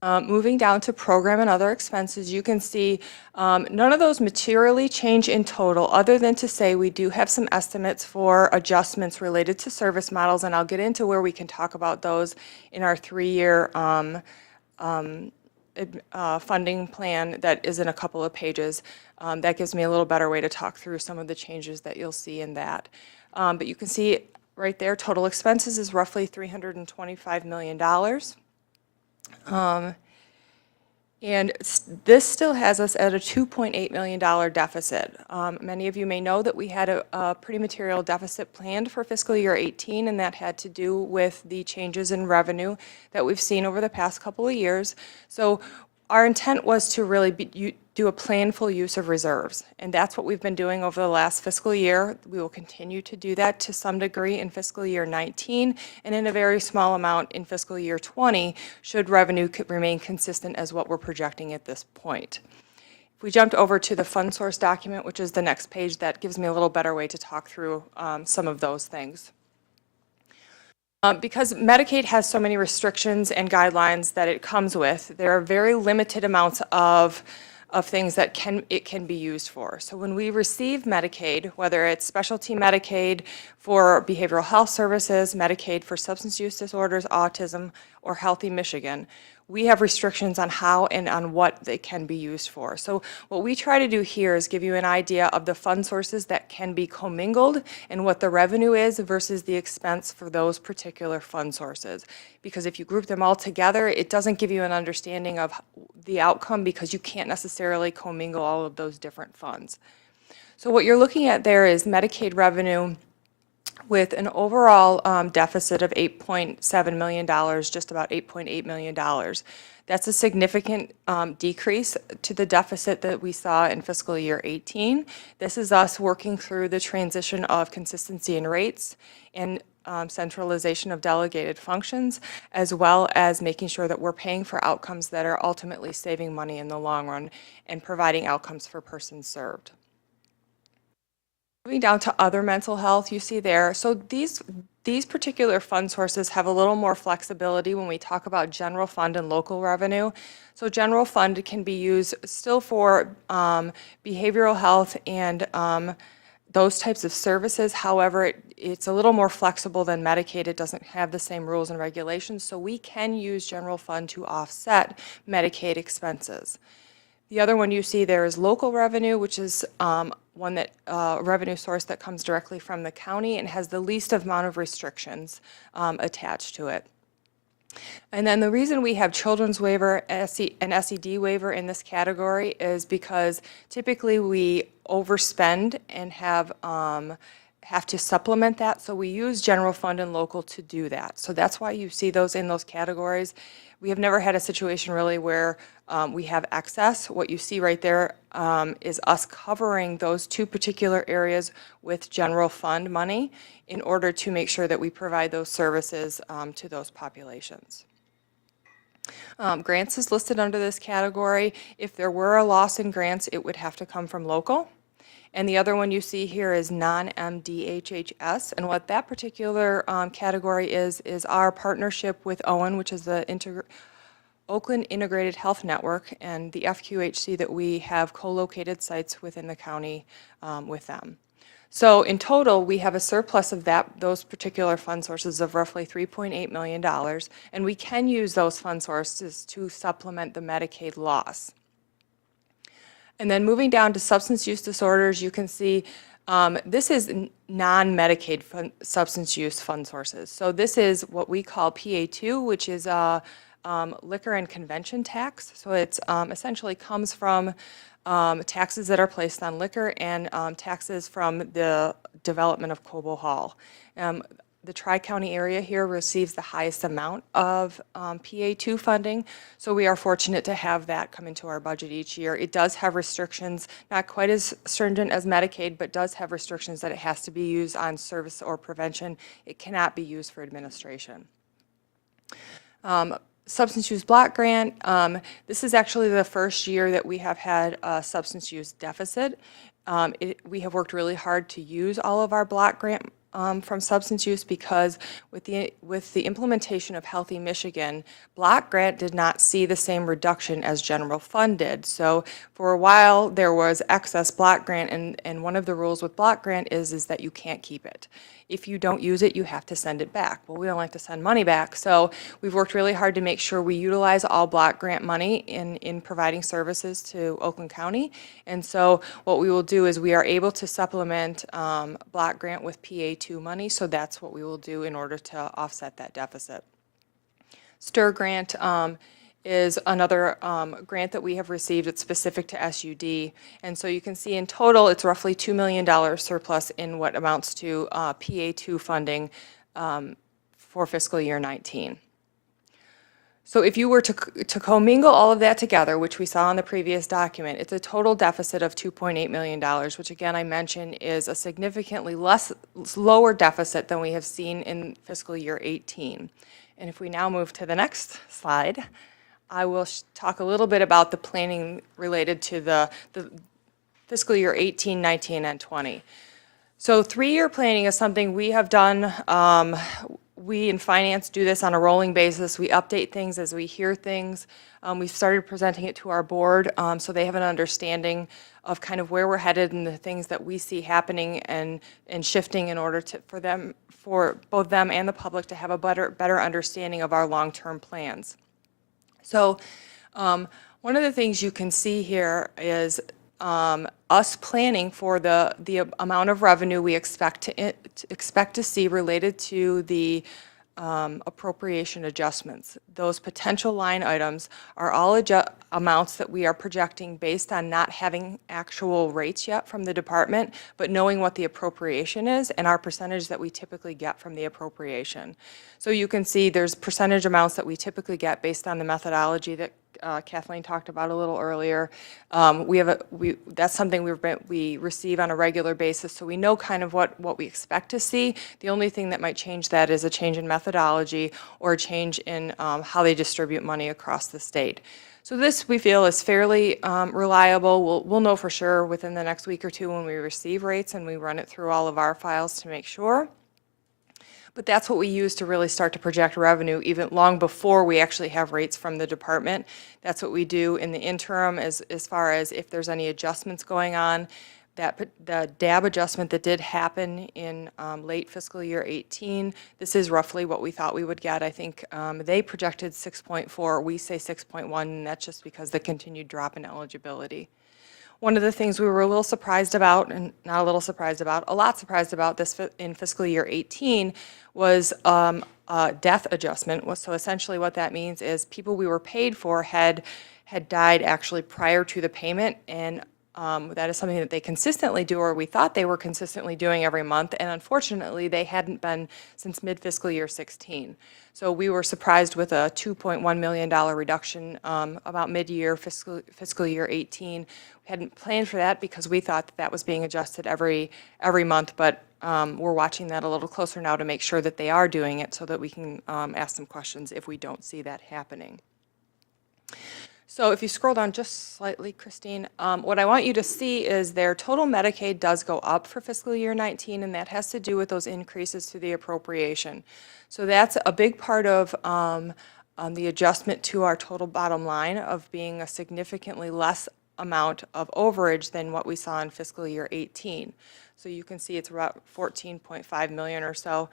Moving down to program and other expenses, you can see none of those materially change in total, other than to say we do have some estimates for adjustments related to service models, and I'll get into where we can talk about those in our 3-year funding plan that is in a couple of pages. That gives me a little better way to talk through some of the changes that you'll see in that. But you can see right there, total expenses is roughly $325 million. And this still has us at a $2.8 million deficit. Many of you may know that we had a pretty material deficit planned for fiscal year 18, and that had to do with the changes in revenue that we've seen over the past couple of years. So our intent was to really do a planful use of reserves, and that's what we've been doing over the last fiscal year. We will continue to do that to some degree in fiscal year 19, and in a very small amount in fiscal year 20, should revenue remain consistent as what we're projecting at this point. If we jumped over to the fund source document, which is the next page, that gives me a little better way to talk through some of those things. Because Medicaid has so many restrictions and guidelines that it comes with, there are very limited amounts of things that it can be used for. So when we receive Medicaid, whether it's specialty Medicaid for behavioral health services, Medicaid for substance use disorders, autism, or Healthy Michigan, we have restrictions on how and on what they can be used for. So what we try to do here is give you an idea of the fund sources that can be commingled and what the revenue is versus the expense for those particular fund sources. Because if you group them all together, it doesn't give you an understanding of the outcome, because you can't necessarily commingle all of those different funds. So what you're looking at there is Medicaid revenue with an overall deficit of $8.7 million, just about $8.8 million. That's a significant decrease to the deficit that we saw in fiscal year 18. This is us working through the transition of consistency in rates and centralization of delegated functions, as well as making sure that we're paying for outcomes that are ultimately saving money in the long run and providing outcomes for persons served. Moving down to other mental health, you see there. So these particular fund sources have a little more flexibility when we talk about general fund and local revenue. So general fund can be used still for behavioral health and those types of services. However, it's a little more flexible than Medicaid. It doesn't have the same rules and regulations, so we can use general fund to offset Medicaid expenses. The other one you see there is local revenue, which is one that revenue source that comes directly from the county and has the least amount of restrictions attached to it. And then the reason we have children's waiver and SED waiver in this category is because typically we overspend and have to supplement that. So we use general fund and local to do that. So that's why you see those in those categories. We have never had a situation really where we have excess. What you see right there is us covering those two particular areas with general fund money in order to make sure that we provide those services to those populations. Grants is listed under this category. If there were a loss in grants, it would have to come from local. And the other one you see here is non-MDHHS. And what that particular category is our partnership with OIN, which is the Oakland Integrated Health Network, and the FQHC that we have co-located sites within the county with them. So in total, we have a surplus of those particular fund sources of roughly $3.8 million, and we can use those fund sources to supplement the Medicaid loss. And then moving down to substance use disorders, you can see this is non-Medicaid substance use fund sources. So this is what we call PA2, which is a liquor and convention tax. So it's essentially comes from taxes that are placed on liquor and taxes from the development of Cobo Hall. The Tri-County area here receives the highest amount of PA2 funding, so we are fortunate to have that come into our budget each year. It does have restrictions, not quite as stringent as Medicaid, but does have restrictions that it has to be used on service or prevention. It cannot be used for administration. Substance use block grant, this is actually the first year that we have had a substance use deficit. We have worked really hard to use all of our block grant from substance use because with the implementation of Healthy Michigan, block grant did not see the same reduction as general fund did. So for a while there was excess block grant, and one of the rules with block grant is that you can't keep it. If you don't use it, you have to send it back. Well, we don't like to send money back, so we've worked really hard to make sure we utilize all block grant money in providing services to Oakland County. And so what we will do is we are able to supplement block grant with PA2 money, so that's what we will do in order to offset that deficit. STIR grant is another grant that we have received. It's specific to SUD. And so you can see in total, it's roughly $2 million surplus in what amounts to PA2 funding for fiscal year 19. So if you were to commingle all of that together, which we saw in the previous document, it's a total deficit of $2.8 million, which again I mentioned is a significantly lower deficit than we have seen in fiscal year 18. And if we now move to the next slide, I will talk a little bit about the planning related to the fiscal year 18, 19, and 20. So 3-year planning is something we have done. We in finance do this on a rolling basis. We update things as we hear things. We've started presenting it to our board so they have an understanding of kind of where we're headed and the things that we see happening and shifting in order for both them and the public to have a better understanding of our long-term plans. So one of the things you can see here is us planning for the amount of revenue we expect to see related to the appropriation adjustments. Those potential line items are all amounts that we are projecting based on not having actual rates yet from the department, but knowing what the appropriation is and our percentage that we typically get from the appropriation. So you can see there's percentage amounts that we typically get based on the methodology that Kathleen talked about a little earlier. That's something we receive on a regular basis, so we know kind of what we expect to see. The only thing that might change that is a change in methodology or a change in how they distribute money across the state. So this, we feel, is fairly reliable. We'll know for sure within the next week or two when we receive rates and we run it through all of our files to make sure. But that's what we use to really start to project revenue even long before we actually have rates from the department. That's what we do in the interim as far as if there's any adjustments going on. The DAB adjustment that did happen in late fiscal year 18, this is roughly what we thought we would get. I think they projected 6.4, we say 6.1, and that's just because the continued drop in eligibility. One of the things we were a little surprised about, and not a little surprised about, a lot surprised about in fiscal year 18 was a death adjustment. So essentially what that means is people we were paid for had died actually prior to the payment, and that is something that they consistently do, or we thought they were consistently doing every month, and unfortunately, they hadn't been since mid-fiscal year 16. So we were surprised with a $2.1 million reduction about mid-year fiscal year 18. We hadn't planned for that because we thought that that was being adjusted every month, but we're watching that a little closer now to make sure that they are doing it so that we can ask some questions if we don't see that happening. So if you scroll down just slightly, Christine, what I want you to see is their total Medicaid does go up for fiscal year 19, and that has to do with those increases to the appropriation. So that's a big part of the adjustment to our total bottom line of being a significantly less amount of overage than what we saw in fiscal year 18. So you can see it's about 14.5 million or so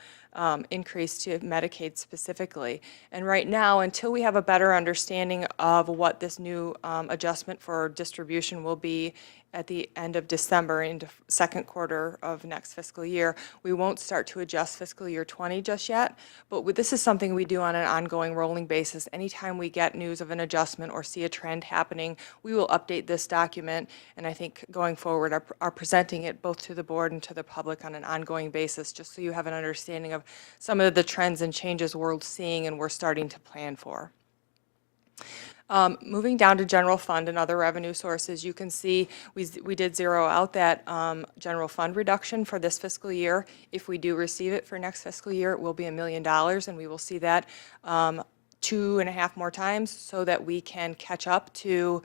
increase to Medicaid specifically. And right now, until we have a better understanding of what this new adjustment for distribution will be at the end of December into second quarter of next fiscal year, we won't start to adjust fiscal year 20 just yet. But this is something we do on an ongoing rolling basis. Anytime we get news of an adjustment or see a trend happening, we will update this document, and I think going forward are presenting it both to the board and to the public on an ongoing basis, just so you have an understanding of some of the trends and changes we're seeing and we're starting to plan for. Moving down to general fund and other revenue sources, you can see we did zero out that general fund reduction for this fiscal year. If we do receive it for next fiscal year, it will be $1 million, and we will see that 2.5 more times so that we can catch up to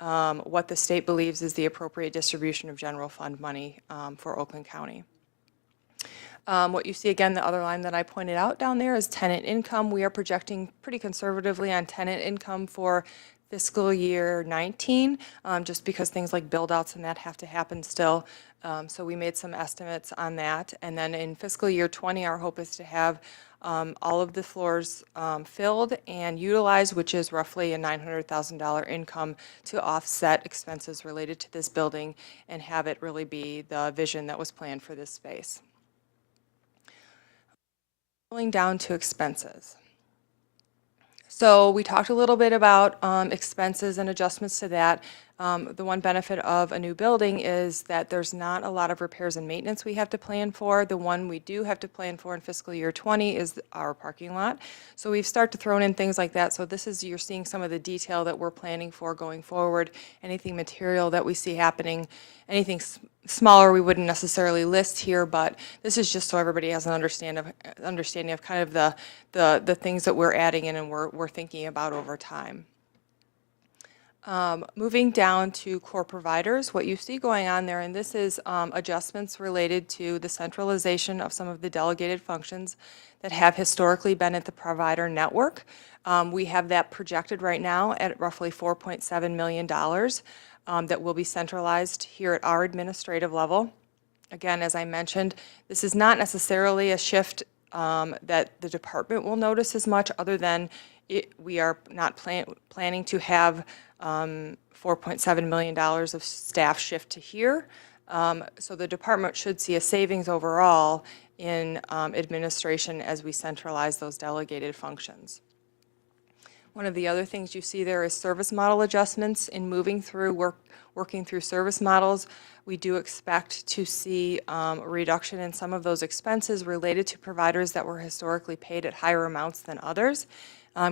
what the state believes is the appropriate distribution of general fund money for Oakland County. What you see again, the other line that I pointed out down there is tenant income. We are projecting pretty conservatively on tenant income for fiscal year 19, just because things like build-outs and that have to happen still. So we made some estimates on that. And then in fiscal year 20, our hope is to have all of the floors filled and utilized, which is roughly a $900,000 income to offset expenses related to this building and have it really be the vision that was planned for this space. Going down to expenses. So we talked a little bit about expenses and adjustments to that. The one benefit of a new building is that there's not a lot of repairs and maintenance we have to plan for. The one we do have to plan for in fiscal year 20 is our parking lot. So we've started to throw in things like that. So this is, you're seeing some of the detail that we're planning for going forward. Anything material that we see happening, anything smaller we wouldn't necessarily list here, but this is just so everybody has an understanding of kind of the things that we're adding in and we're thinking about over time. Moving down to core providers, what you see going on there, and this is adjustments related to the centralization of some of the delegated functions that have historically been at the provider network. We have that projected right now at roughly $4.7 million that will be centralized here at our administrative level. Again, as I mentioned, this is not necessarily a shift that the department will notice as much, other than we are not planning to have $4.7 million of staff shift to here. So the department should see a savings overall in administration as we centralize those delegated functions. One of the other things you see there is service model adjustments. In moving through, working through service models, we do expect to see a reduction in some of those expenses related to providers that were historically paid at higher amounts than others.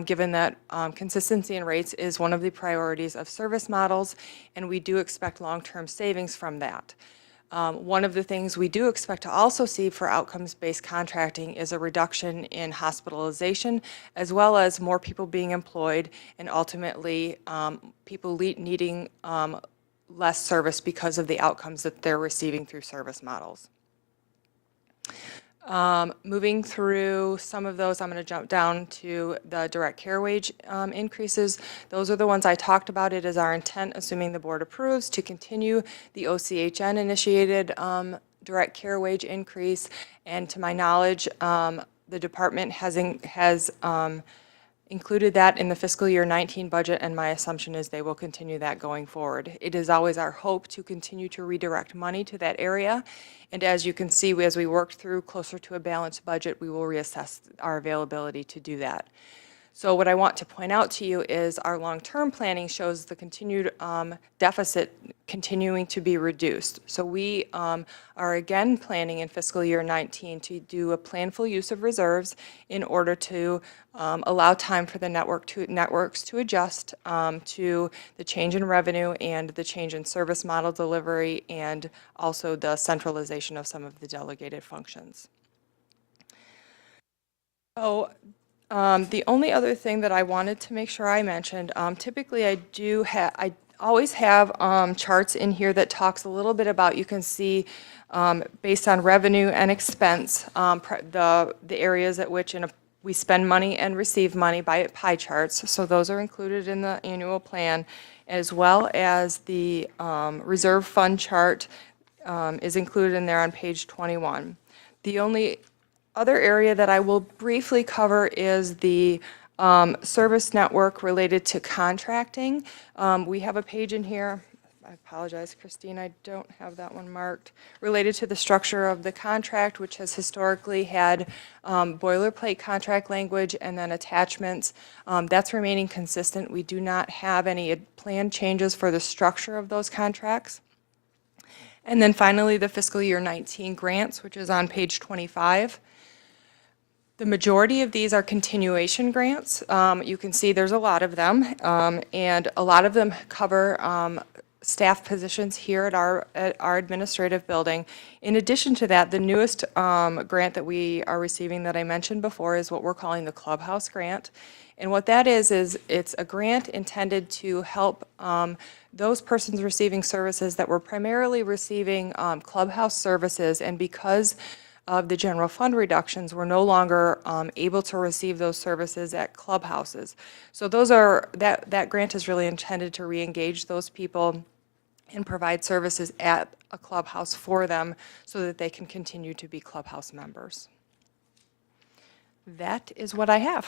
Given that consistency in rates is one of the priorities of service models, and we do expect long-term savings from that. One of the things we do expect to also see for outcomes-based contracting is a reduction in hospitalization, as well as more people being employed and ultimately people needing less service because of the outcomes that they're receiving through service models. Moving through some of those, I'm going to jump down to the direct care wage increases. Those are the ones I talked about. It is our intent, assuming the board approves, to continue the OCHN initiated direct care wage increase. And to my knowledge, the department has included that in the fiscal year 19 budget, and my assumption is they will continue that going forward. It is always our hope to continue to redirect money to that area, and as you can see, as we work through closer to a balanced budget, we will reassess our availability to do that. So what I want to point out to you is our long-term planning shows the continued deficit continuing to be reduced. So we are again planning in fiscal year 19 to do a planful use of reserves in order to allow time for the networks to adjust to the change in revenue and the change in service model delivery, and also the centralization of some of the delegated functions. So the only other thing that I wanted to make sure I mentioned, typically I always have charts in here that talks a little bit about, you can see based on revenue and expense, the areas at which we spend money and receive money by pie charts. So those are included in the annual plan, as well as the reserve fund chart is included in there on page 21. The only other area that I will briefly cover is the service network related to contracting. We have a page in here, I apologize, Christine, I don't have that one marked, related to the structure of the contract, which has historically had boilerplate contract language and then attachments. That's remaining consistent. We do not have any planned changes for the structure of those contracts. And then finally, the fiscal year 19 grants, which is on page 25. The majority of these are continuation grants. You can see there's a lot of them, and a lot of them cover staff positions here at our administrative building. In addition to that, the newest grant that we are receiving that I mentioned before is what we're calling the Clubhouse Grant. And what that is it's a grant intended to help those persons receiving services that were primarily receiving Clubhouse services, and because of the general fund reductions, we're no longer able to receive those services at clubhouses. So that grant is really intended to re-engage those people and provide services at a clubhouse for them so that they can continue to be clubhouse members. That is what I have.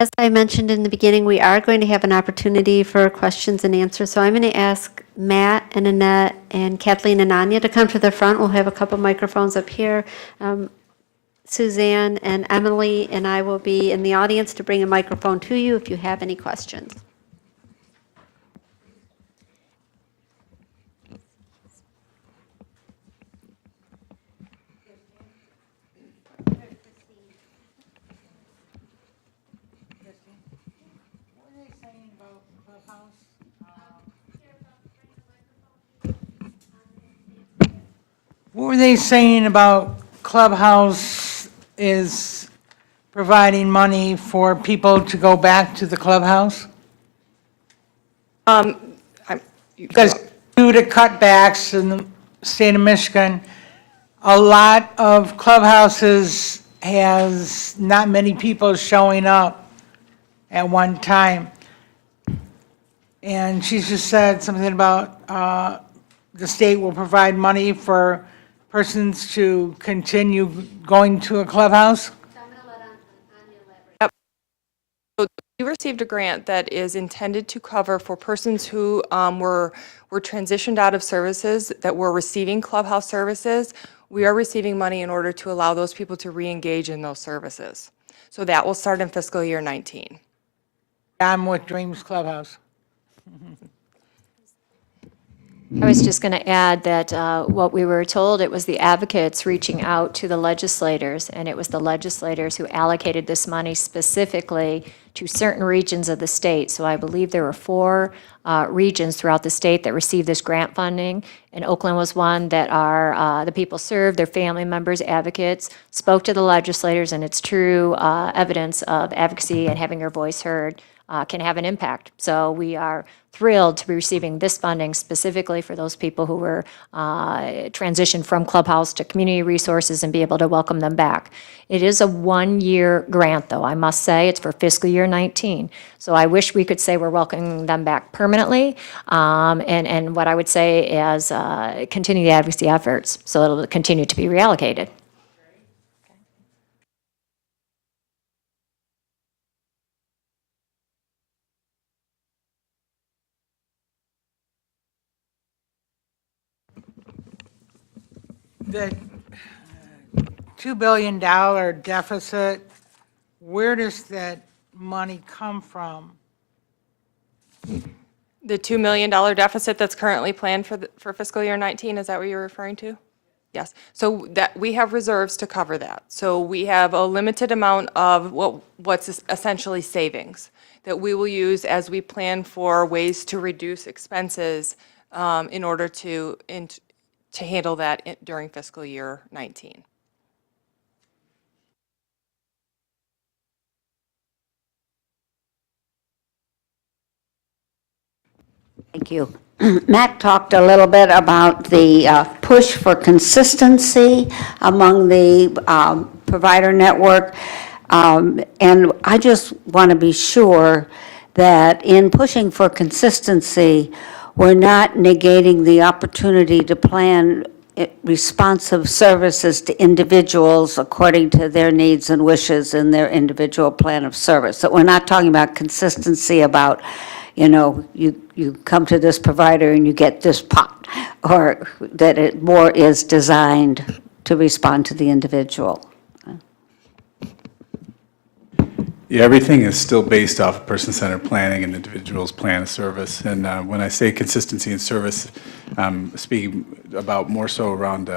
As I mentioned in the beginning, we are going to have an opportunity for questions and answers. So I'm going to ask Matt and Annette and Kathleen and Anya to come to the front. We'll have a couple microphones up here. Suzanne and Emily and I will be in the audience to bring a microphone to you if you have any questions. What were they saying about Clubhouse is providing money for people to go back to the clubhouse? Because due to cutbacks in the state of Michigan, a lot of clubhouses has not many people showing up at one time. And she just said something about the state will provide money for persons to continue going to a clubhouse? We received a grant that is intended to cover for persons who were transitioned out of services that were receiving clubhouse services. We are receiving money in order to allow those people to re-engage in those services. So that will start in fiscal year 19. I'm with Dreams Clubhouse. I was just going to add that what we were told, it was the advocates reaching out to the legislators, and it was the legislators who allocated this money specifically to certain regions of the state. So I believe there were 4 regions throughout the state that received this grant funding, and Oakland was one that the people served, their family members, advocates, spoke to the legislators, and it's true evidence of advocacy and having your voice heard can have an impact. So we are thrilled to be receiving this funding specifically for those people who were transitioned from Clubhouse to community resources and be able to welcome them back. It is a one-year grant, though, I must say. It's for fiscal year 19. So I wish we could say we're welcoming them back permanently. And what I would say is continue the advocacy efforts so it'll continue to be reallocated. The $2 billion deficit, where does that money come from? The $2 million deficit that's currently planned for fiscal year 19, is that what you're referring to? Yes. So that, we have reserves to cover that. So we have a limited amount of what's essentially savings that we will use as we plan for ways to reduce expenses in order to handle that during fiscal year 19. Thank you. Matt talked a little bit about the push for consistency among the provider network. And I just want to be sure that in pushing for consistency, we're not negating the opportunity to plan responsive services to individuals according to their needs and wishes in their individual plan of service. So we're not talking about consistency about, you know, you come to this provider and you get this pot, or that it more is designed to respond to the individual. Yeah, everything is still based off of person-centered planning and individual's plan of service. And when I say consistency in service, I'm speaking about more so around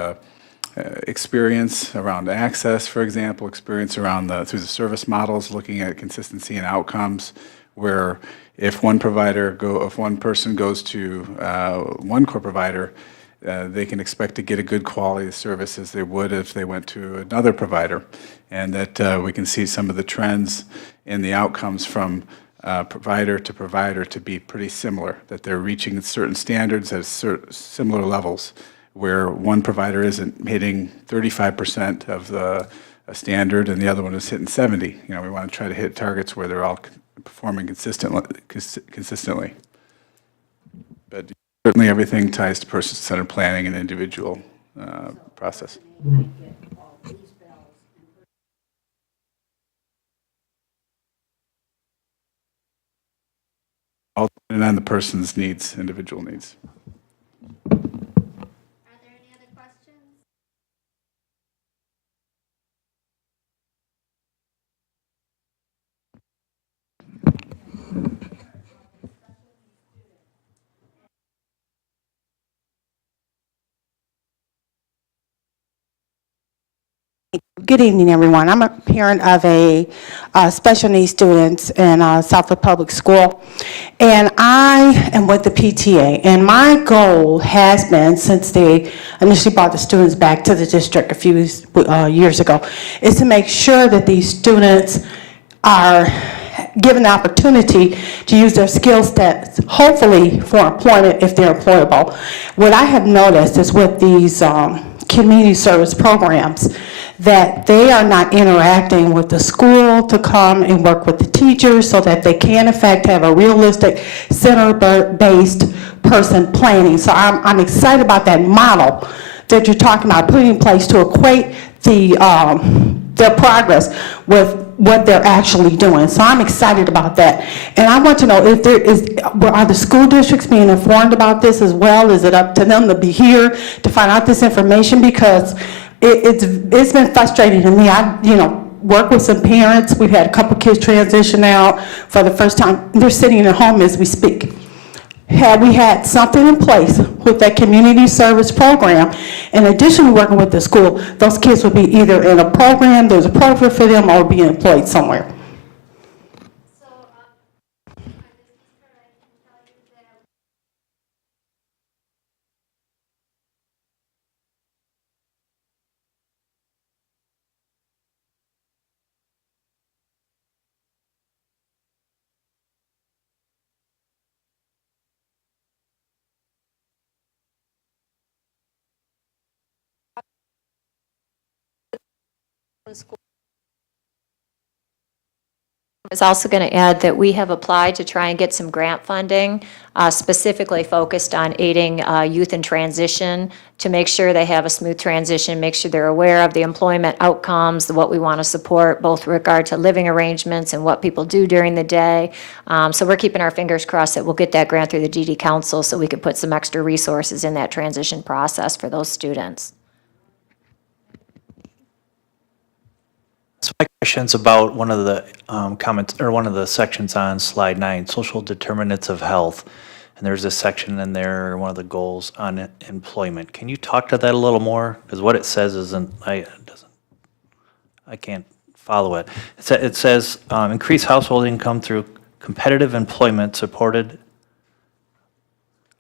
experience, around access, for example, experience around through the service models, looking at consistency and outcomes, where if one person goes to one core provider, they can expect to get a good quality of service as they would if they went to another provider. And that we can see some of the trends in the outcomes from provider to be pretty similar, that they're reaching certain standards at similar levels, where one provider isn't hitting 35% of the standard and the other one is hitting 70. You know, we want to try to hit targets where they're all performing consistently. But certainly everything ties to person-centered planning and individual process. All depending on the person's needs, individual needs. Are there any other questions? Good evening, everyone. I'm a parent of a special needs students in Southwood Public School, and I am with the PTA. And my goal has been, since they initially brought the students back to the district a few years ago, is to make sure that these students are given the opportunity to use their skill sets, hopefully for employment if they're employable. What I have noticed is with these community service programs, that they are not interacting with the school to come and work with the teachers so that they can in fact have a realistic center-based person planning. So I'm excited about that model that you're talking about putting in place to equate their progress with what they're actually doing. So I'm excited about that. And I want to know if are the school districts being informed about this as well? Is it up to them to be here to find out this information? Because it's been frustrating to me. I work with some parents. We've had a couple kids transition out for the first time. They're sitting at home as we speak. Had we had something in place with that community service program, in addition to working with the school, those kids would be either in a program, there's a program for them, or be employed somewhere. I was also going to add that we have applied to try and get some grant funding specifically focused on aiding youth in transition to make sure they have a smooth transition, make sure they're aware of the employment outcomes, what we want to support, both with regard to living arrangements and what people do during the day. So we're keeping our fingers crossed that we'll get that grant through the GD Council so we could put some extra resources in that transition process for those students. So my question's about one of the comments, or one of the sections on slide 9, social determinants of health. And there's a section in there, one of the goals on employment. Can you talk to that a little more? Because what it says isn't, I can't follow it. It says increase household income through competitive employment, supported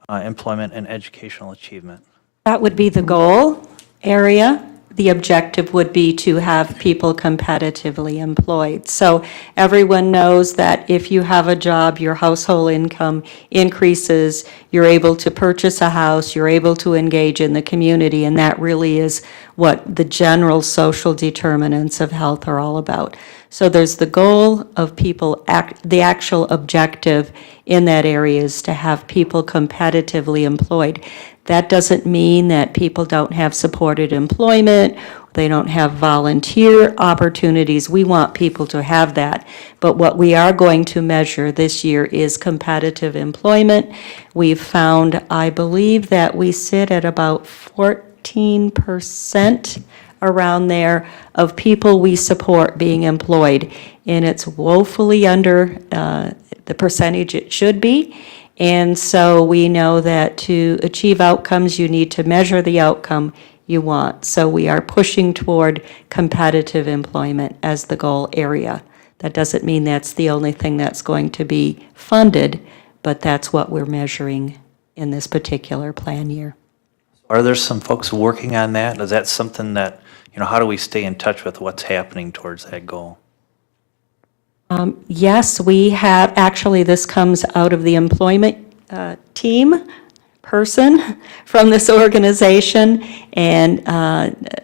employment and educational achievement. That would be the goal area. The objective would be to have people competitively employed. So everyone knows that if you have a job, your household income increases, you're able to purchase a house, you're able to engage in the community, and that really is what the general social determinants of health are all about. So there's the goal of people, the actual objective in that area is to have people competitively employed. That doesn't mean that people don't have supported employment, they don't have volunteer opportunities. We want people to have that. But what we are going to measure this year is competitive employment. We've found, I believe, that we sit at about 14% around there of people we support being employed. And it's woefully under the percentage it should be. And so we know that to achieve outcomes, you need to measure the outcome you want. So we are pushing toward competitive employment as the goal area. That doesn't mean that's the only thing that's going to be funded, but that's what we're measuring in this particular plan year. Are there some folks working on that? Is that something that, how do we stay in touch with what's happening towards that goal? Yes, we have, actually, this comes out of the employment team person from this organization, and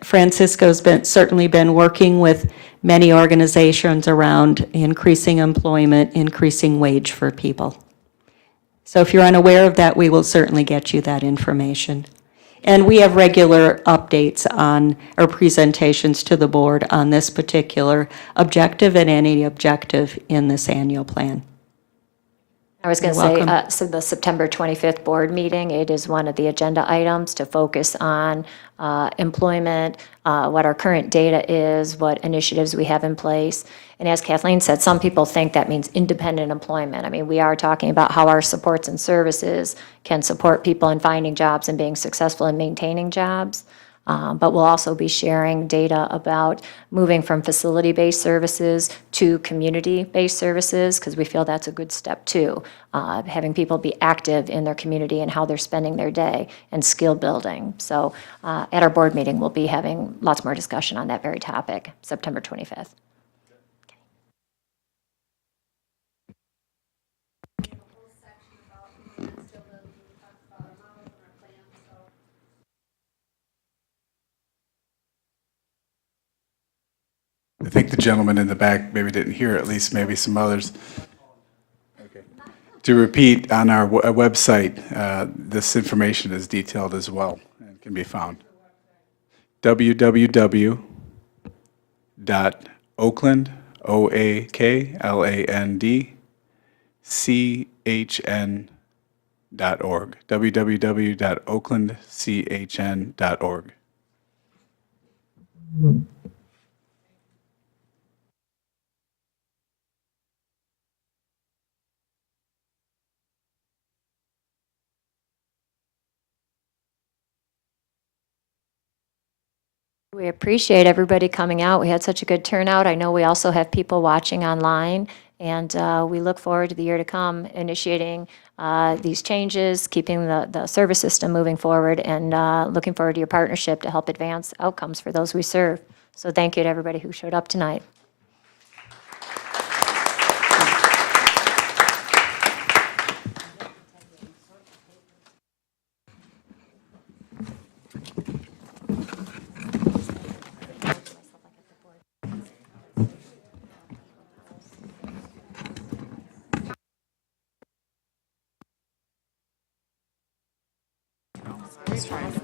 Francisco's certainly been working with many organizations around increasing employment, increasing wage for people. So if you're unaware of that, we will certainly get you that information. And we have regular updates on, or presentations to the board on this particular objective and any objective in this annual plan. I was going to You're say, welcome. so the September 25th board meeting, it is one of the agenda items to focus on employment, what our current data is, what initiatives we have in place. And as Kathleen said, some people think that means independent employment. I mean, we are talking about how our supports and services can support people in finding jobs and being successful in maintaining jobs. But we'll also be sharing data about moving from facility-based services to community-based services, because we feel that's a good step too. Having people be active in their community and how they're spending their day, and skill building. So at our board meeting, we'll be having lots more discussion on that very topic, September 25th. I think the gentleman in the back maybe didn't hear, at least maybe some others. Okay. To repeat, on our website, this information is detailed as well and can be found. www.oakland, OAKLAND, www.oaklandchn.org. We appreciate everybody coming out. We had such a good turnout. I know we also have people watching online, and we look forward to the year to come, initiating these changes, keeping the service system moving forward, and looking forward to your partnership to help advance outcomes for those we serve. So thank you to everybody who showed up tonight. stress.